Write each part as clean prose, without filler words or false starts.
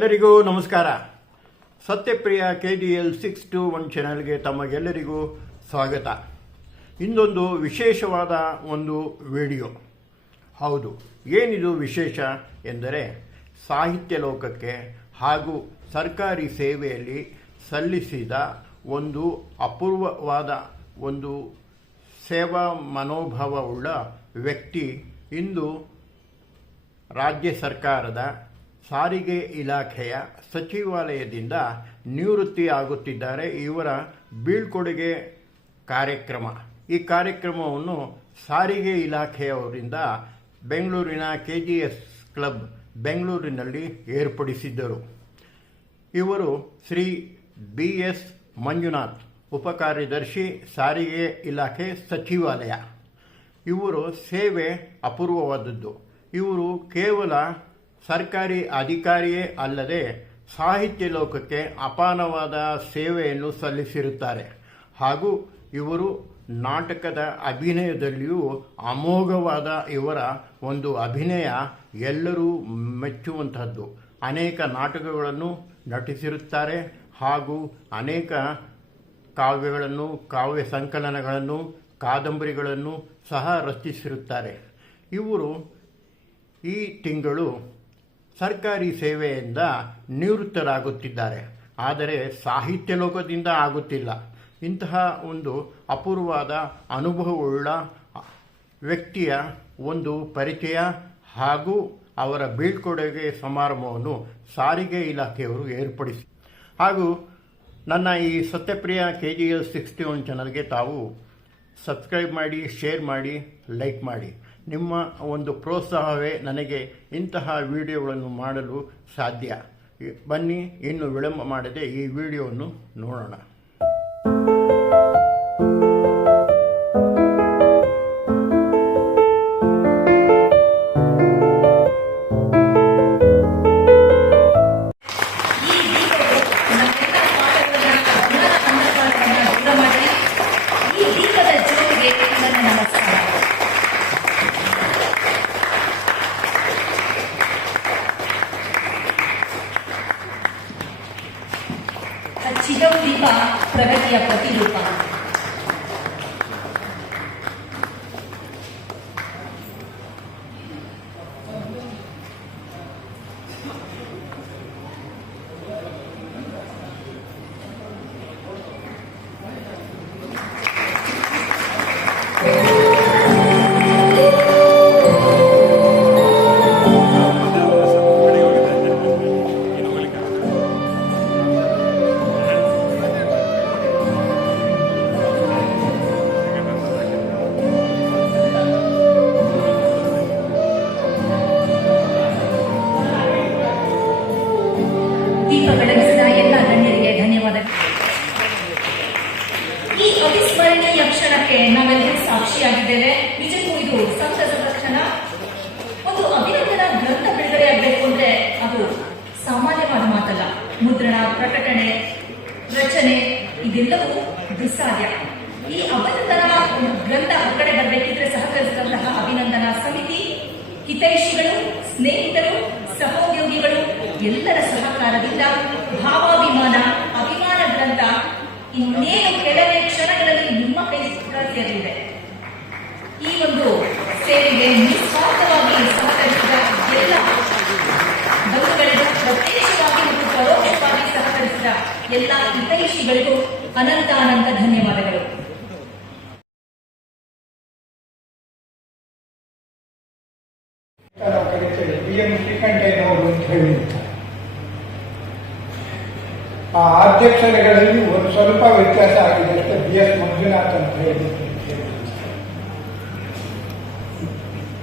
ಎಲ್ಲರಿಗೂ ನಮಸ್ಕಾರ. ಸತ್ಯಪ್ರಿಯ KGL 621 ಚಾನೆಲ್ಗೆ ತಮಗೆಲ್ಲರಿಗೂ ಸ್ವಾಗತ. ಇಂದೊಂದು ವಿಶೇಷವಾದ ಒಂದು ವಿಡಿಯೋ. ಹೌದು, ಏನಿದು ವಿಶೇಷ ಎಂದರೆ ಸಾಹಿತ್ಯ ಲೋಕಕ್ಕೆ ಹಾಗೂ ಸರ್ಕಾರಿ ಸೇವೆಯಲ್ಲಿ ಸಲ್ಲಿಸಿದ ಒಂದು ಅಪೂರ್ವವಾದ ಒಂದು ಸೇವಾ ಮನೋಭಾವವುಳ್ಳ ವ್ಯಕ್ತಿ ಇಂದು ರಾಜ್ಯ ಸರ್ಕಾರದ ಸಾರಿಗೆ ಇಲಾಖೆಯ ಸಚಿವಾಲಯದಿಂದ ನಿವೃತ್ತಿಯಾಗುತ್ತಿದ್ದಾರೆ. ಇವರ ಬೀಳ್ಕೊಡುಗೆ ಕಾರ್ಯಕ್ರಮ. ಈ ಕಾರ್ಯಕ್ರಮವನ್ನು ಸಾರಿಗೆ ಇಲಾಖೆಯವರಿಂದ ಬೆಂಗಳೂರಿನ KGS ಕ್ಲಬ್ ಬೆಂಗಳೂರಿನಲ್ಲಿ ಏರ್ಪಡಿಸಿದ್ದರು. ಇವರು ಶ್ರೀ BS ಮಂಜುನಾಥ್, ಉಪಕಾರ್ಯದರ್ಶಿ, ಸಾರಿಗೆ ಇಲಾಖೆ, ಸಚಿವಾಲಯ. ಇವರು ಸೇವೆ ಅಪೂರ್ವವಾದದ್ದು. ಇವರು ಕೇವಲ ಸರ್ಕಾರಿ ಅಧಿಕಾರಿಯೇ ಅಲ್ಲದೆ ಸಾಹಿತ್ಯ ಲೋಕಕ್ಕೆ ಅಪಾರವಾದ ಸೇವೆಯನ್ನು ಸಲ್ಲಿಸಿರುತ್ತಾರೆ. ಹಾಗೂ ಇವರು ನಾಟಕದ ಅಭಿನಯದಲ್ಲಿಯೂ ಅಮೋಘವಾದ ಇವರ ಒಂದು ಅಭಿನಯ ಎಲ್ಲರೂ ಮೆಚ್ಚುವಂತಹದ್ದು. ಅನೇಕ ನಾಟಕಗಳನ್ನು ನಟಿಸಿರುತ್ತಾರೆ ಹಾಗೂ ಅನೇಕ ಕಾವ್ಯಗಳನ್ನು, ಕಾವ್ಯ ಸಂಕಲನಗಳನ್ನು, ಕಾದಂಬರಿಗಳನ್ನು ಸಹ ರಚಿಸಿರುತ್ತಾರೆ. ಇವರು ಈ ತಿಂಗಳು ಸರ್ಕಾರಿ ಸೇವೆಯಿಂದ ನಿವೃತ್ತರಾಗುತ್ತಿದ್ದಾರೆ. ಆದರೆ ಸಾಹಿತ್ಯ ಲೋಕದಿಂದ ಆಗುತ್ತಿಲ್ಲ. ಇಂತಹ ಒಂದು ಅಪೂರ್ವವಾದ ಅನುಭವವುಳ್ಳ ವ್ಯಕ್ತಿಯ ಒಂದು ಪರಿಚಯ ಹಾಗೂ ಅವರ ಬೀಳ್ಕೊಡುಗೆ ಸಮಾರಂಭವನ್ನು ಸಾರಿಗೆ ಇಲಾಖೆಯವರು ಏರ್ಪಡಿಸಿ ಹಾಗೂ ನನ್ನ ಈ ಸತ್ಯಪ್ರಿಯ KGL 621 ಚಾನಲ್ಗೆ ತಾವು ಸಬ್ಸ್ಕ್ರೈಬ್ ಮಾಡಿ, ಶೇರ್ ಮಾಡಿ, ಲೈಕ್ ಮಾಡಿ. ನಿಮ್ಮ ಒಂದು ಪ್ರೋತ್ಸಾಹವೇ ನನಗೆ ಇಂತಹ ವಿಡಿಯೋಗಳನ್ನು ಮಾಡಲು ಸಾಧ್ಯ. ಬನ್ನಿ, ಇನ್ನು ವಿಳಂಬ ಮಾಡದೆ ಈ ವಿಡಿಯೋವನ್ನು ನೋಡೋಣ. ಹಚ್ಚಿದವು ದೀಪ ಪ್ರಗತಿಯ ಪ್ರತಿರೂಪ. ದೀಪ ಬೆಳಗಿಸಿದ ಎಲ್ಲ ಗಣ್ಯರಿಗೆ ಧನ್ಯವಾದಗಳು. ಈ ಅವಿಸ್ಮರಣೀಯ ಕ್ಷಣಕ್ಕೆ ನಾವೆಲ್ಲರೂ ಸಾಕ್ಷಿಯಾಗಿದ್ದೇವೆ. ನಿಜಕ್ಕೂ ಇದು ಸಂತಸದ ಕ್ಷಣ. ಒಂದು ಅಭಿನಂದನಾ ಗ್ರಂಥ ಬಿಡುಗಡೆಯಾಗಬೇಕು ಅಂದ್ರೆ ಅದು ಸಾಮಾನ್ಯವಾದ ಮಾತಲ್ಲ. ಮುದ್ರಣ, ಪ್ರಕಟಣೆ, ರಚನೆ ಇದೆಲ್ಲವೂ ದುಸ್ಸಾಧ್ಯ. ಈ ಅಭಿನಂದನಾ ಗ್ರಂಥ ಹೊರಗಡೆ ಬರಬೇಕಿದ್ರೆ ಸಹಕರಿಸಿದಂತಹ ಅಭಿನಂದನಾ ಸಮಿತಿ, ಹಿತೈಷಿಗಳು, ಸ್ನೇಹಿತರು, ಸಹೋದ್ಯೋಗಿಗಳು ಎಲ್ಲರ ಸಹಕಾರದಿಂದ ಭಾವಾಭಿಮಾನ, ಅಭಿಮಾನ ಗ್ರಂಥ ಇನ್ನೇನು ಕೆಲವೇ ಕ್ಷಣಗಳಲ್ಲಿ ನಿಮ್ಮ ಕೈ ಸೇರಲಿದೆ. ಈ ಒಂದು ಸೇವೆಗೆ ನಿಸ್ವಾರ್ಥವಾಗಿ ಸಹಕರಿಸಿದ ಎಲ್ಲ ಬಂಧುಗಳಿಗೂ, ಪ್ರತ್ಯಕ್ಷವಾಗಿ ಮತ್ತು ಪರೋಕ್ಷವಾಗಿ ಸಹಕರಿಸಿದ ಎಲ್ಲ ಹಿತೈಷಿಗಳಿಗೂ ಅನಂತ ಧನ್ಯವಾದಗಳು. BM ಶ್ರೀಕಂಠಯ್ಯನವರು ಅಂತ ಹೇಳಿರ್ತಾರೆ. ಆ ಅಧ್ಯಕ್ಷರುಗಳಲ್ಲಿ ಒಂದು ಸ್ವಲ್ಪ ವ್ಯತ್ಯಾಸ ಆಗಿದೆ ಅಷ್ಟೇ. BS ಮಂಜುನಾಥ್ ಅಂತ ಹೇಳಿ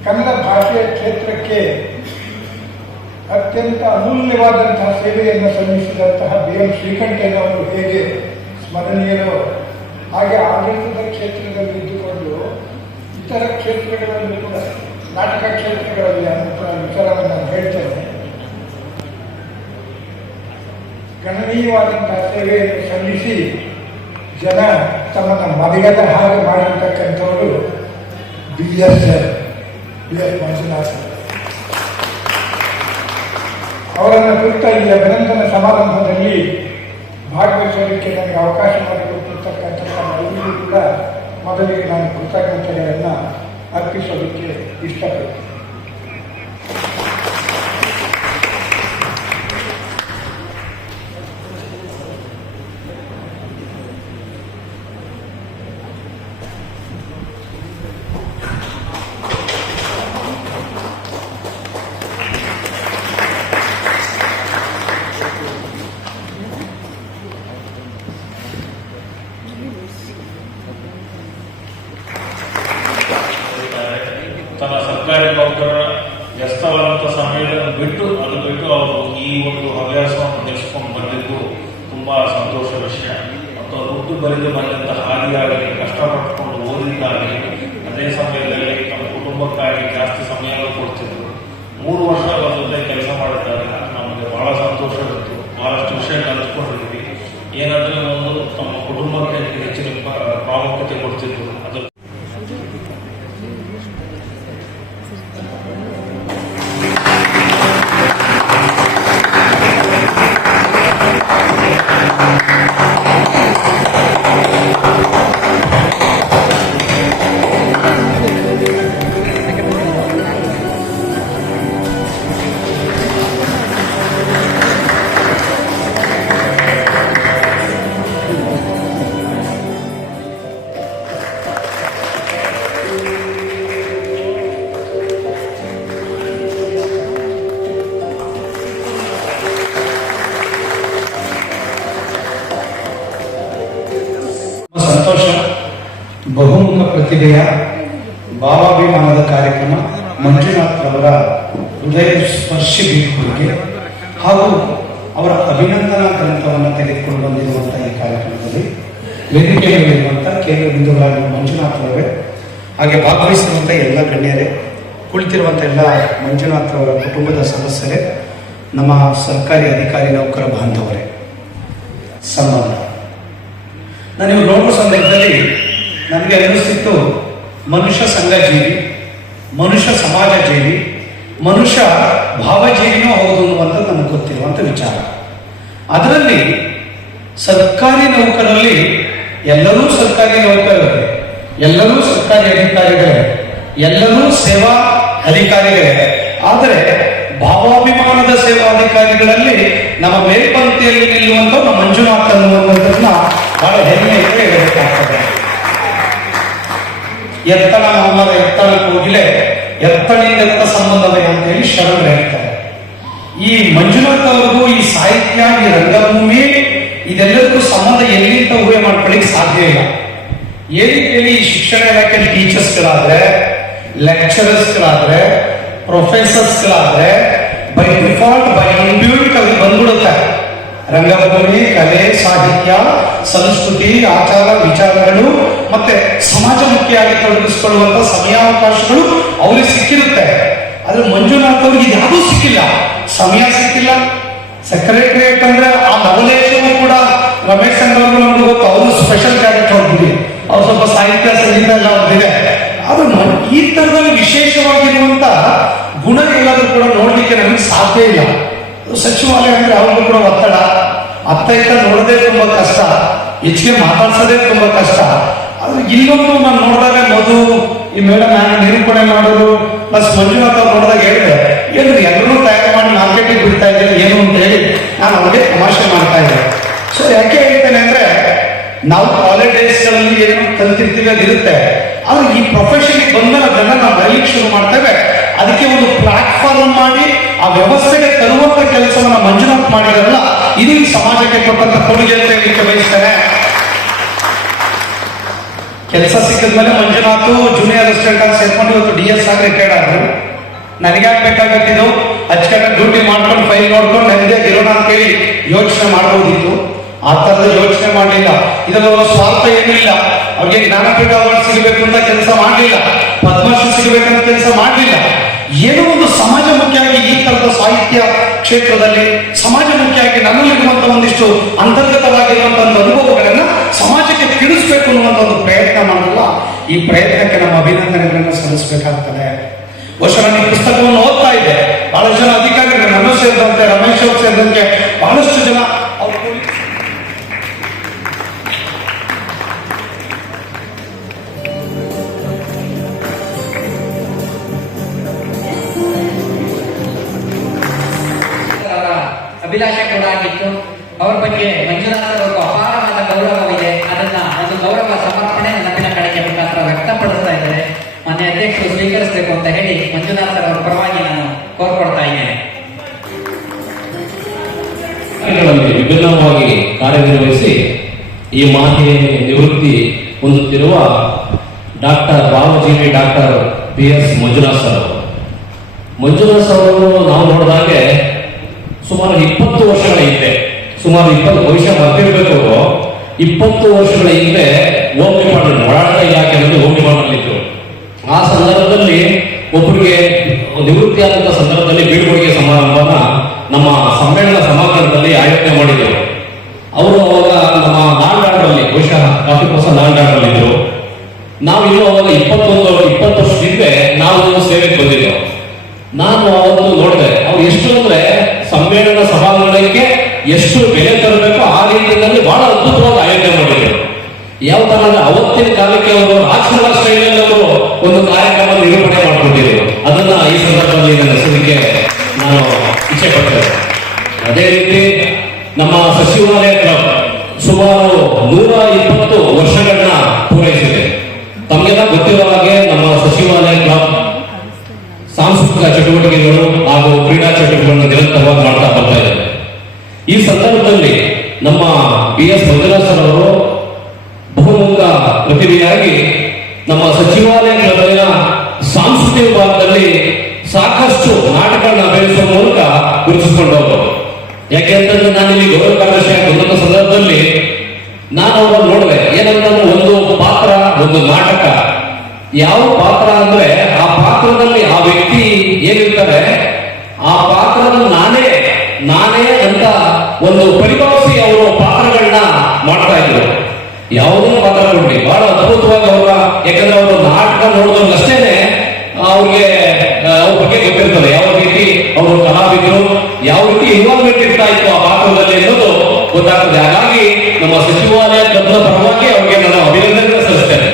ಕನ್ನಡ ಭಾಷೆಯ ಕ್ಷೇತ್ರಕ್ಕೆ ಅತ್ಯಂತ ಅಮೂಲ್ಯವಾದಂತಹ ಸೇವೆಯನ್ನು ಸಲ್ಲಿಸಿದಂತಹ BM ಶ್ರೀಕಂಠಯ್ಯನವರು ಹೇಗೆ ಸ್ಮರಣೀಯರೋ ಹಾಗೆ ಆಡಳಿತದ ಕ್ಷೇತ್ರದಲ್ಲಿ ಇದ್ದುಕೊಂಡು ಇತರ ಕ್ಷೇತ್ರಗಳಲ್ಲಿ ಕೂಡ, ನಾಟಕ ಕ್ಷೇತ್ರಗಳಲ್ಲಿ ವಿಚಾರವನ್ನು ನಾನು ಹೇಳ್ತೇನೆ, ಗಣನೀಯವಾದಂತಹ ಸೇವೆಯನ್ನು ಸಲ್ಲಿಸಿ ಜನ ತಮ್ಮನ್ನು ಮರೆಯದ ಹಾಗೆ ಮಾಡಿರ್ತಕ್ಕಂಥವರು BS ಮಂಜುನಾಥ್. ಅವರನ್ನು ಕುರಿತ ಈ ಅಭಿನಂದನಾ ಸಮಾರಂಭದಲ್ಲಿ ಭಾಗವಹಿಸಲಿಕ್ಕೆ ನನಗೆ ಅವಕಾಶ ಮಾಡಿಕೊಟ್ಟಿರ್ತಕ್ಕಂಥ ಎಲ್ಲರಿಗೂ ಕೂಡ ಮೊದಲಿಗೆ ನಾನು ಕೃತಜ್ಞತೆಗಳನ್ನು ಅರ್ಪಿಸೋದಕ್ಕೆ ಇಷ್ಟಪಡ್ತೀನಿ. ತನ್ನ ಸರ್ಕಾರಿ ನೌಕರರ ವ್ಯಸ್ತವಾದಂಥ ಸಮಯವನ್ನು ಬಿಟ್ಟು ಅವರು ಈ ಒಂದು ಹವ್ಯಾಸವನ್ನು ನಡೆಸಿಕೊಂಡು ಬಂದಿದ್ದು ತುಂಬಾ ಸಂತೋಷ ವಿಷಯ. ಮತ್ತು ಅವರು ಹುಟ್ಟು ಬರೆದು ಬಂದಂತಹ ಹಾದಿಯಾಗಲಿ, ಕಷ್ಟಪಟ್ಟುಕೊಂಡು ಓದಿದ್ದಾಗಲಿ, ಅದೇ ಸಮಯದಲ್ಲಿ ತಮ್ಮ ಕುಟುಂಬಕ್ಕಾಗಿ ಜಾಸ್ತಿ ಸಮಯ ಕೊಡ್ತಿದ್ರು. 3 ವರ್ಷ ಅವರ ಜೊತೆ ಕೆಲಸ ಮಾಡಿದ್ದಾರೆ. ನಮಗೆ ಬಹಳ ಸಂತೋಷವಿತ್ತು. ಬಹಳಷ್ಟು ವಿಷಯ ಕಲಿತ್ಕೊಂಡಿದ್ವಿ. ಏನಂದ್ರೆ ಒಂದು ತಮ್ಮ ಕುಟುಂಬಕ್ಕೆ ಹೆಚ್ಚಿನ ಪ್ರಾಮುಖ್ಯತೆ ಕೊಡ್ತಿದ್ರು. ಅದು ಸಂತೋಷ. ಬಹುಮುಖ ಪ್ರತಿಭೆಯ ಭಾವಾಭಿಮಾನದ ಕಾರ್ಯಕ್ರಮ ಮಂಜುನಾಥ್ ಅವರ ಹೃದಯ ಸ್ಪರ್ಶಿ ಬೀಳ್ಕೊಡುಗೆ ಹಾಗೂ ಅವರ ಅಭಿನಂದನಾ ಗ್ರಂಥವನ್ನು ತೆಗೆದುಕೊಂಡು ಬಂದಿರುವಂತಹ ಈ ಕಾರ್ಯಕ್ರಮದಲ್ಲಿ ವೇದಿಕೆಯಲ್ಲಿರುವಂತಹ ಕೇಂದ್ರ ಬಿಂದುಗಳಾಗಿರುವ ಮಂಜುನಾಥ್ ಅವರೇ, ಹಾಗೆ ಭಾಗವಹಿಸಿರುವಂಥ ಎಲ್ಲ ಗಣ್ಯರೇ, ಕುಳಿತಿರುವಂಥ ಎಲ್ಲ ಮಂಜುನಾಥ್ ಅವರ ಕುಟುಂಬದ ಸದಸ್ಯರೇ, ನಮ್ಮ ಸರ್ಕಾರಿ ಅಧಿಕಾರಿ ನೌಕರ ಬಾಂಧವರೇ, ಸಂಬಂಧ ನಾನು ಇವ್ರು ನೋಡುವ ಸಂದರ್ಭದಲ್ಲಿ ನನಗೆ ಅನ್ನಿಸ್ತಿತ್ತು, ಮನುಷ್ಯ ಸಂಘಜೀವಿ, ಮನುಷ್ಯ ಸಮಾಜ ಜೀವಿ, ಮನುಷ್ಯ ಭಾವಜೀವಿನೂ ಹೌದು ಅನ್ನುವಂಥದ್ದು ನನಗೆ ಗೊತ್ತಿರುವಂಥ ವಿಚಾರ. ಅದರಲ್ಲಿ ಸರ್ಕಾರಿ ನೌಕರಲ್ಲಿ ಎಲ್ಲರೂ ಸರ್ಕಾರಿ ನೌಕರರೇ, ಎಲ್ಲರೂ ಸರ್ಕಾರಿ ಅಧಿಕಾರಿಗಳೇ, ಎಲ್ಲರೂ ಸೇವಾ ಅಧಿಕಾರಿಗಳೇ. ಆದರೆ ಭಾವಾಭಿಮಾನದ ಸೇವಾಧಿಕಾರಿಗಳಲ್ಲಿ ನಮ್ಮ ಮೇಲ್ಪಂಕ್ತಿಯಲ್ಲಿ ನಿಲ್ಲುವಂಥ ನಮ್ಮ ಮಂಜುನಾಥ್ ಅನ್ನುವಂಥದ್ದನ್ನ ಬಹಳ ಹೆಮ್ಮೆಯಿಂದ ಹೇಳಬೇಕಾಗ್ತದೆ. ಎತ್ತಣ ಮಾಮರ ಎತ್ತಣ ಕೋಗಿಲೆ, ಎತ್ತಣಿಂದ ಎತ್ತ ಸಂಬಂಧವೇ ಅಂತ ಹೇಳಿ ಶರಣರು ಹೇಳ್ತಾರೆ. ಈ ಮಂಜುನಾಥ್ ಅವ್ರಿಗೂ ಈ ಸಾಹಿತ್ಯ, ಈ ರಂಗಭೂಮಿ, ಇದೆಲ್ಲರಿಗೂ ಸಂಬಂಧ ಎಲ್ಲಿಂದ ಊಹೆ ಮಾಡ್ಕೊಳ್ಳಿಕ್ಕೆ ಸಾಧ್ಯ ಇಲ್ಲ. ಈ ರೀತಿಯಲ್ಲಿ ಈ ಶಿಕ್ಷಣ ಇಲಾಖೆ ಟೀಚರ್ಸ್ಗಳಾದ್ರೆ, ಲೆಕ್ಚರರ್ಸ್ಗಳಾದ್ರೆ, ಪ್ರೊಫೆಸರ್ಸ್ಗಳಾದ್ರೆ ಬೈ ಡಿಫಾಲ್ಟ್, ಬೈ ಇನ್ಬ್ಯೂಲ್ಟ್ ಅಲ್ಲಿ ಬಂದ್ಬಿಡುತ್ತೆ. ರಂಗಭೂಮಿ, ಕಲೆ, ಸಾಹಿತ್ಯ, ಸಂಸ್ಕೃತಿ, ಆಚಾರ ವಿಚಾರಗಳು ಮತ್ತೆ ಸಮಾಜಮುಖಿಯಾಗಿ ತೊಡಗಿಸಿಕೊಳ್ಳುವಂತ ಸಮಯಾವಕಾಶಗಳು ಅವ್ರಿಗೆ ಸಿಕ್ಕಿರುತ್ತೆ. ಆದ್ರೆ ಮಂಜುನಾಥ್ ಅವ್ರಿಗೆ ಇದ್ಯಾವುದೂ ಸಿಕ್ಕಿಲ್ಲ, ಸಮಯ ಸಿಕ್ಕಿಲ್ಲ. ಸೆಕ್ರೆಟರಿಯೇಟ್ ಅಂದ್ರೆ ಆ ನವಲೇಶನು ಕೂಡ ರಮೇಶ್ ಅವ್ರಿಗೂ ನಮ್ಗೆ ಗೊತ್ತು, ಅವರು ಸ್ಪೆಷಲ್ ಕ್ಯಾರೆಕ್ಟರ್ ಹೊರಬಿಡಿ, ಅವ್ರು ಸ್ವಲ್ಪ ಸಾಹಿತ್ಯ ಸಂಗೀತ ಎಲ್ಲ ಅವ್ರದಿದೆ. ಅದು ಈ ತರದಲ್ಲಿ ವಿಶೇಷವಾಗಿರುವಂತ ಗುಣ ಎಲ್ಲಾದ್ರೂ ಕೂಡ ನೋಡ್ಲಿಕ್ಕೆ ನಮಗೆ ಸಾಧ್ಯ ಇಲ್ಲ. ಸಚಿವಾಲಯ ಅಂದ್ರೆ ಅವ್ರಿಗೂ ಕೂಡ ಒತ್ತಡ, ಅತ್ತ ಇತ್ತ ನೋಡೋದೇ ತುಂಬಾ ಕಷ್ಟ, ಹೆಚ್ಚಿಗೆ ಮಾತಾಡ್ಸೋದೇ ತುಂಬಾ ಕಷ್ಟ. ಆದ್ರೆ ಇಲ್ಲೊಂದು ನಾನು ನೋಡಿದಾಗ ಮಧು ಈ ಮೇಡಮ್ ನಿರೂಪಣೆ ಮಾಡೋರು ಪ್ಲಸ್ ಮಂಜುನಾಥ್ ಅವ್ರು ನೋಡಿದಾಗ ಹೇಳಿದೆ, ಏನು ಎಲ್ಲರೂ ತಯಾರು ಮಾಡಿ ಮಾರ್ಕೆಟಿಗೆ ಬಿಡ್ತಾ ಇದ್ದಾರೆ ಏನು ಅಂತ ಹೇಳಿ ನಾನು ಅವ್ರಿಗೆ ತಮಾಷೆ ಮಾಡ್ತಾ ಇದ್ದೆ. ಸೊ ಯಾಕೆ ಹೇಳ್ತೇನೆ ಅಂದ್ರೆ, ನಾವು ಕಾಲೇಜ್ ಡೇಸ್ಗಳಲ್ಲಿ ಏನು ಕಲ್ತಿರ್ತೀವಿ ಅದಿರುತ್ತೆ. ಆದ್ರೆ ಈ ಪ್ರೊಫೆಷನ್ ಬಂದಾಗ ಅದನ್ನ ನಾವು ಬರೀಲಿಕ್ಕೆ ಶುರು ಮಾಡ್ತೇವೆ. ಅದಕ್ಕೆ ಒಂದು ಪ್ಲಾಟ್ಫಾರ್ಮ್ ಮಾಡಿ ಆ ವ್ಯವಸ್ಥೆಗೆ ತರುವಂತ ಕೆಲಸವನ್ನ ಮಂಜುನಾಥ್ ಮಾಡಿರಲ್ಲ, ಇದು ಈ ಸಮಾಜಕ್ಕೆ ಕೊಟ್ಟಂತ ಕೊಡುಗೆ ಅಂತ ಹೇಳಲಿಕ್ಕೆ ಬಯಸ್ತೇನೆ. ಕೆಲಸ ಸಿಕ್ಕಿದ್ಮೇಲೆ ಮಂಜುನಾಥ್ ಜೂನಿಯರ್ ಅಸಿಸ್ಟೆಂಟ್ ಆಗಿ ಸೇರ್ಕೊಂಡು ಇವತ್ತು DS ಆಗಿ ರಿಟೈರ್ಡ್ ಆದ್ರು. ನನಗ್ಯಾಕೆ ಬೇಕಾಗಿದ್ದು, ಅಚ್ಚುಕಟ್ಟಾಗಿ ಡ್ಯೂಟಿ ಮಾಡ್ಕೊಂಡು ಫೈಲ್ ನೋಡ್ಕೊಂಡು ನೆಮ್ಮದಿಯಾಗಿ ಇರೋಣ ಅಂತ ಹೇಳಿ ಯೋಚನೆ ಮಾಡಬಹುದಿತ್ತು. ಆ ತರದ ಯೋಚನೆ ಮಾಡಲಿಲ್ಲ. ಇದರ ಸ್ವಾರ್ಥ ಏನಿಲ್ಲ. ಅವ್ರಿಗೆ ಜ್ಞಾನಪೀಠ ಅವಾರ್ಡ್ ಸಿಗಬೇಕು ಅಂತ ಕೆಲಸ ಮಾಡಲಿಲ್ಲ, ಪದ್ಮಶ್ರೀ ಸಿಗಬೇಕಂತ ಕೆಲಸ ಮಾಡಲಿಲ್ಲ. ಏನೋ ಒಂದು ಸಮಾಜಮುಖಿಯಾಗಿ ಈ ತರದ ಸಾಹಿತ್ಯ ಕ್ಷೇತ್ರದಲ್ಲಿ ಸಮಾಜಮುಖಿಯಾಗಿ ನನ್ನಲ್ಲಿರುವಂತ ಒಂದಿಷ್ಟು ಅಂತರ್ಗತವಾಗಿರುವಂತಹ ಒಂದು ಅನುಭವಗಳನ್ನ ಸಮಾಜಕ್ಕೆ ತಿಳಿಸ್ಬೇಕು ಅನ್ನುವಂತ ಒಂದು ಪ್ರಯತ್ನ ಮಾಡಲ್ಲ. ಈ ಪ್ರಯತ್ನಕ್ಕೆ ನಮ್ಮ ಅಭಿನಂದನೆಗಳನ್ನು ಸಲ್ಲಿಸಬೇಕಾಗ್ತದೆ. ಬಹುಶಃ ನಾನು ಈ ಪುಸ್ತಕವನ್ನು ಓದ್ತಾ ಇದ್ದೆ. ಬಹಳಷ್ಟು ಜನ ಅಧಿಕಾರಿಗಳು, ನನ್ನ ಸೇರಿದಂತೆ, ರಮೇಶ್ ಅವ್ರು ಸೇರಿದಂತೆ ಬಹಳಷ್ಟು ಜನ ಅವ್ರು ಅಭಿಲಾಷೆ ಕೂಡ ಆಗಿತ್ತು. ಅವರ ಬಗ್ಗೆ ಮಂಜುನಾಥ್ ಅವರಿಗೂ ಅಪಾರವಾದ ಗೌರವವಿದೆ. ಅದನ್ನ ಒಂದು ಗೌರವ ಸಮರ್ಪಣೆ ನೆನಪಿನ ಕಡೆಗೆ ಮುಖಾಂತರ ವ್ಯಕ್ತಪಡಿಸ್ತಾ ಇದ್ದಾರೆ. ಮಾನ್ಯ ಅಧ್ಯಕ್ಷರು ಸ್ವೀಕರಿಸಬೇಕು ಅಂತ ಹೇಳಿ ಮಂಜುನಾಥ್ ಅವರ ಪರವಾಗಿ ನಾನು ಕೋರ್ಕೊಳ್ತಾ ಇದ್ದೇನೆ. ವಿಭಿನ್ನವಾಗಿ ಕಾರ್ಯನಿರ್ವಹಿಸಿ ಈ ಮಾಹಿತಿ ನಿವೃತ್ತಿ ಹೊಂದುತ್ತಿರುವ ಡಾಕ್ಟರ್ ಭಾವಜೀವಿ ಡಾಕ್ಟರ್ PS ಮಂಜುನಾಥ್ ಸರ್ ಅವರು. ಮಂಜುನಾಥ್ ಅವರು ನಾವು ನೋಡಿದಾಗೆ ಸುಮಾರು 20 ವರ್ಷಗಳ ಹಿಂದೆ, ಸುಮಾರು 20 ಭವಿಷ್ಯ ಬರ್ತಿರ್ಬೇಕು, 20 ವರ್ಷಗಳ ಹಿಂದೆ ಹೋಮ್ ಡಿಪಾರ್ಟ್ಮೆಂಟ್, ಒಳಾಡಳಿತ ಇಲಾಖೆಯಲ್ಲಿ ಹೋಮ್ ಡಿಪಾರ್ಟ್ಮೆಂಟ್ ಇದ್ರು. ಆ ಸಂದರ್ಭದಲ್ಲಿ ಒಬ್ಬರಿಗೆ ನಿವೃತ್ತಿಯಾದಂತಹ ಸಂದರ್ಭದಲ್ಲಿ ಬೀಳ್ಕೊಡುಗೆ ಸಮಾರಂಭವನ್ನ ನಮ್ಮ ಸಮ್ಮೇಳನ ಸಮಾರಂಭದಲ್ಲಿ ಆಯೋಜನೆ ಮಾಡಿದ್ರು. ಅವರು ಅವಾಗ ನಮ್ಮ ನಾಲ್ಡಾಡಲ್ಲಿ, ಬಹುಶಃ ಕಾಫಿ ಕೋಸ ನಾಲ್ಡಾಡಲ್ಲಿ ಇದ್ರು. ನಾವು ಇನ್ನೂ ಅವಾಗ 20 ವರ್ಷದ ಹಿಂದೆ ನಾವು ಸೇವೆಗೆ ಬಂದಿದ್ದೆವು. ನಾನು ಅವತ್ತು ನೋಡಿದೆ, ಅವ್ರು ಎಷ್ಟು ಅಂದ್ರೆ ಸಮ್ಮೇಳನ ಸಭಾಂಗಣಕ್ಕೆ ಎಷ್ಟು ಬೆಲೆ ತರಬೇಕು ಆ ರೀತಿಯಲ್ಲಿ ಬಹಳ ಅದ್ಭುತವಾಗಿ ಆಯೋಜನೆ ಮಾಡಿದ್ರು. ಯಾವ ತರ ಅಂದ್ರೆ ಅವತ್ತಿನ ಕಾಲಕ್ಕೆ ಅವರು ರಾಜಕೀಯ ಶೈಲಿಯಲ್ಲಿ ಅವರು ಒಂದು ಕಾರ್ಯಕ್ರಮ ನಿರೂಪಣೆ ಮಾಡಿಕೊಂಡಿದ್ರು. ಅದನ್ನ ಈ ಸಂದರ್ಭದಲ್ಲಿ ನಡೆಸೋದಕ್ಕೆ ನಾನು ಇಚ್ಛೆ ಪಡ್ತೇನೆ. ಅದೇ ರೀತಿ ನಮ್ಮ ಸಚಿವಾಲಯ ಕ್ಲಬ್ ಸುಮಾರು 120 ವರ್ಷಗಳನ್ನ ಪೂರೈಸಿದೆ. ತಮಗೆಲ್ಲ ಗೊತ್ತಿರುವ ಹಾಗೆ ನಮ್ಮ ಸಚಿವಾಲಯ ಕ್ಲಬ್ ಸಾಂಸ್ಕೃತಿಕ ಚಟುವಟಿಕೆಗಳು ಹಾಗೂ ಕ್ರೀಡಾ ಚಟುವಟಿಕೆಗಳನ್ನು ನಿರಂತರವಾಗಿ ಮಾಡ್ತಾ ಬರ್ತಾ ಇದ್ದಾರೆ. ಈ ಸಂದರ್ಭದಲ್ಲಿ ನಮ್ಮ PS ಮಂಜುನಾಥ್ ಸರ್ ಅವರು ಬಹುಮುಖ ಪ್ರತಿಭೆಯಾಗಿ ನಮ್ಮ ಸಚಿವಾಲಯ ಕ್ಲಬ್ನ ಸಾಂಸ್ಕೃತಿಕ ವಿಭಾಗದಲ್ಲಿ ಸಾಕಷ್ಟು ನಾಟಕಗಳನ್ನ ಬೆಳೆಸುವ ಮೂಲಕ ಗುರುತಿಸಿಕೊಂಡವರು. ಯಾಕೆಂತಂದ್ರೆ ನಾನು ಇಲ್ಲಿ ಗೌರವ ಕಾರ್ಯದರ್ಶಿಯಾಗಿ ಬಂದ ಸಂದರ್ಭದಲ್ಲಿ ನಾನು ಅವರನ್ನು ನೋಡಿದೆ. ಏನಂತಂದ್ರೆ ಒಂದು ಪಾತ್ರ, ಒಂದು ನಾಟಕ, ಯಾವ ಪಾತ್ರ ಅಂದ್ರೆ ಆ ಪಾತ್ರದಲ್ಲಿ ಆ ವ್ಯಕ್ತಿ ಏನಿರ್ತಾರೆ ಆ ಪಾತ್ರದಲ್ಲಿ ನಾನೇ ಅಂತ ಒಂದು ಪರಿಭಾವಿಸಿ ಅವರು ಪಾತ್ರಗಳನ್ನ ಮಾಡ್ತಾ ಇದ್ರು. ಯಾವುದೇ ಪಾತ್ರ ಕೊಡ್ಲಿ ಬಹಳ ಅದ್ಭುತವಾಗಿ ಅವರ, ಯಾಕಂದ್ರೆ ಅವರು ನಾಟಕ ನೋಡಿದವ್ರಿಗೆ ಅಷ್ಟೇನೆ ಅವ್ರಿಗೆ ಅವ್ರ ಬಗ್ಗೆ ಗೊತ್ತಿರ್ತದೆ, ಯಾವ ರೀತಿ ಅವರು ಕಲಾವಿದರು, ಯಾವ ರೀತಿ ಇನ್ವಾಲ್ವ್ಮೆಂಟ್ ಇರ್ತಾ ಇತ್ತು ಆ ಪಾತ್ರದಲ್ಲಿ ಅನ್ನೋದು ಗೊತ್ತಾಗ್ತದೆ. ಹಾಗಾಗಿ ನಮ್ಮ ಸಚಿವಾಲಯ ಕ್ಲಬ್ನ ಪರವಾಗಿ ಅವ್ರಿಗೆ ನಾನು ಅಭಿನಂದನೆ ಸಲ್ಲಿಸ್ತೇನೆ.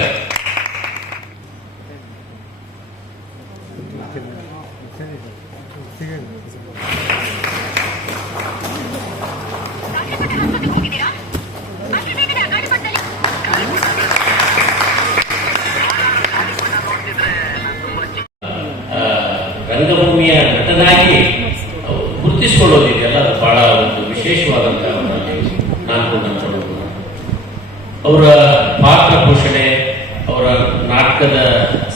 ರಂಗಭೂಮಿಯ ನಟನಾಗಿ ಗುರುತಿಸಿಕೊಳ್ಳೋದಿದೆಯಲ್ಲ, ಅದು ಬಹಳ ಒಂದು ವಿಶೇಷವಾದಂತಹ ನಾನು ಕೊಂಡಂಥದ್ದು. ಅವರ ಪಾತ್ರ ಪೋಷಣೆ, ಅವರ ನಾಟಕದ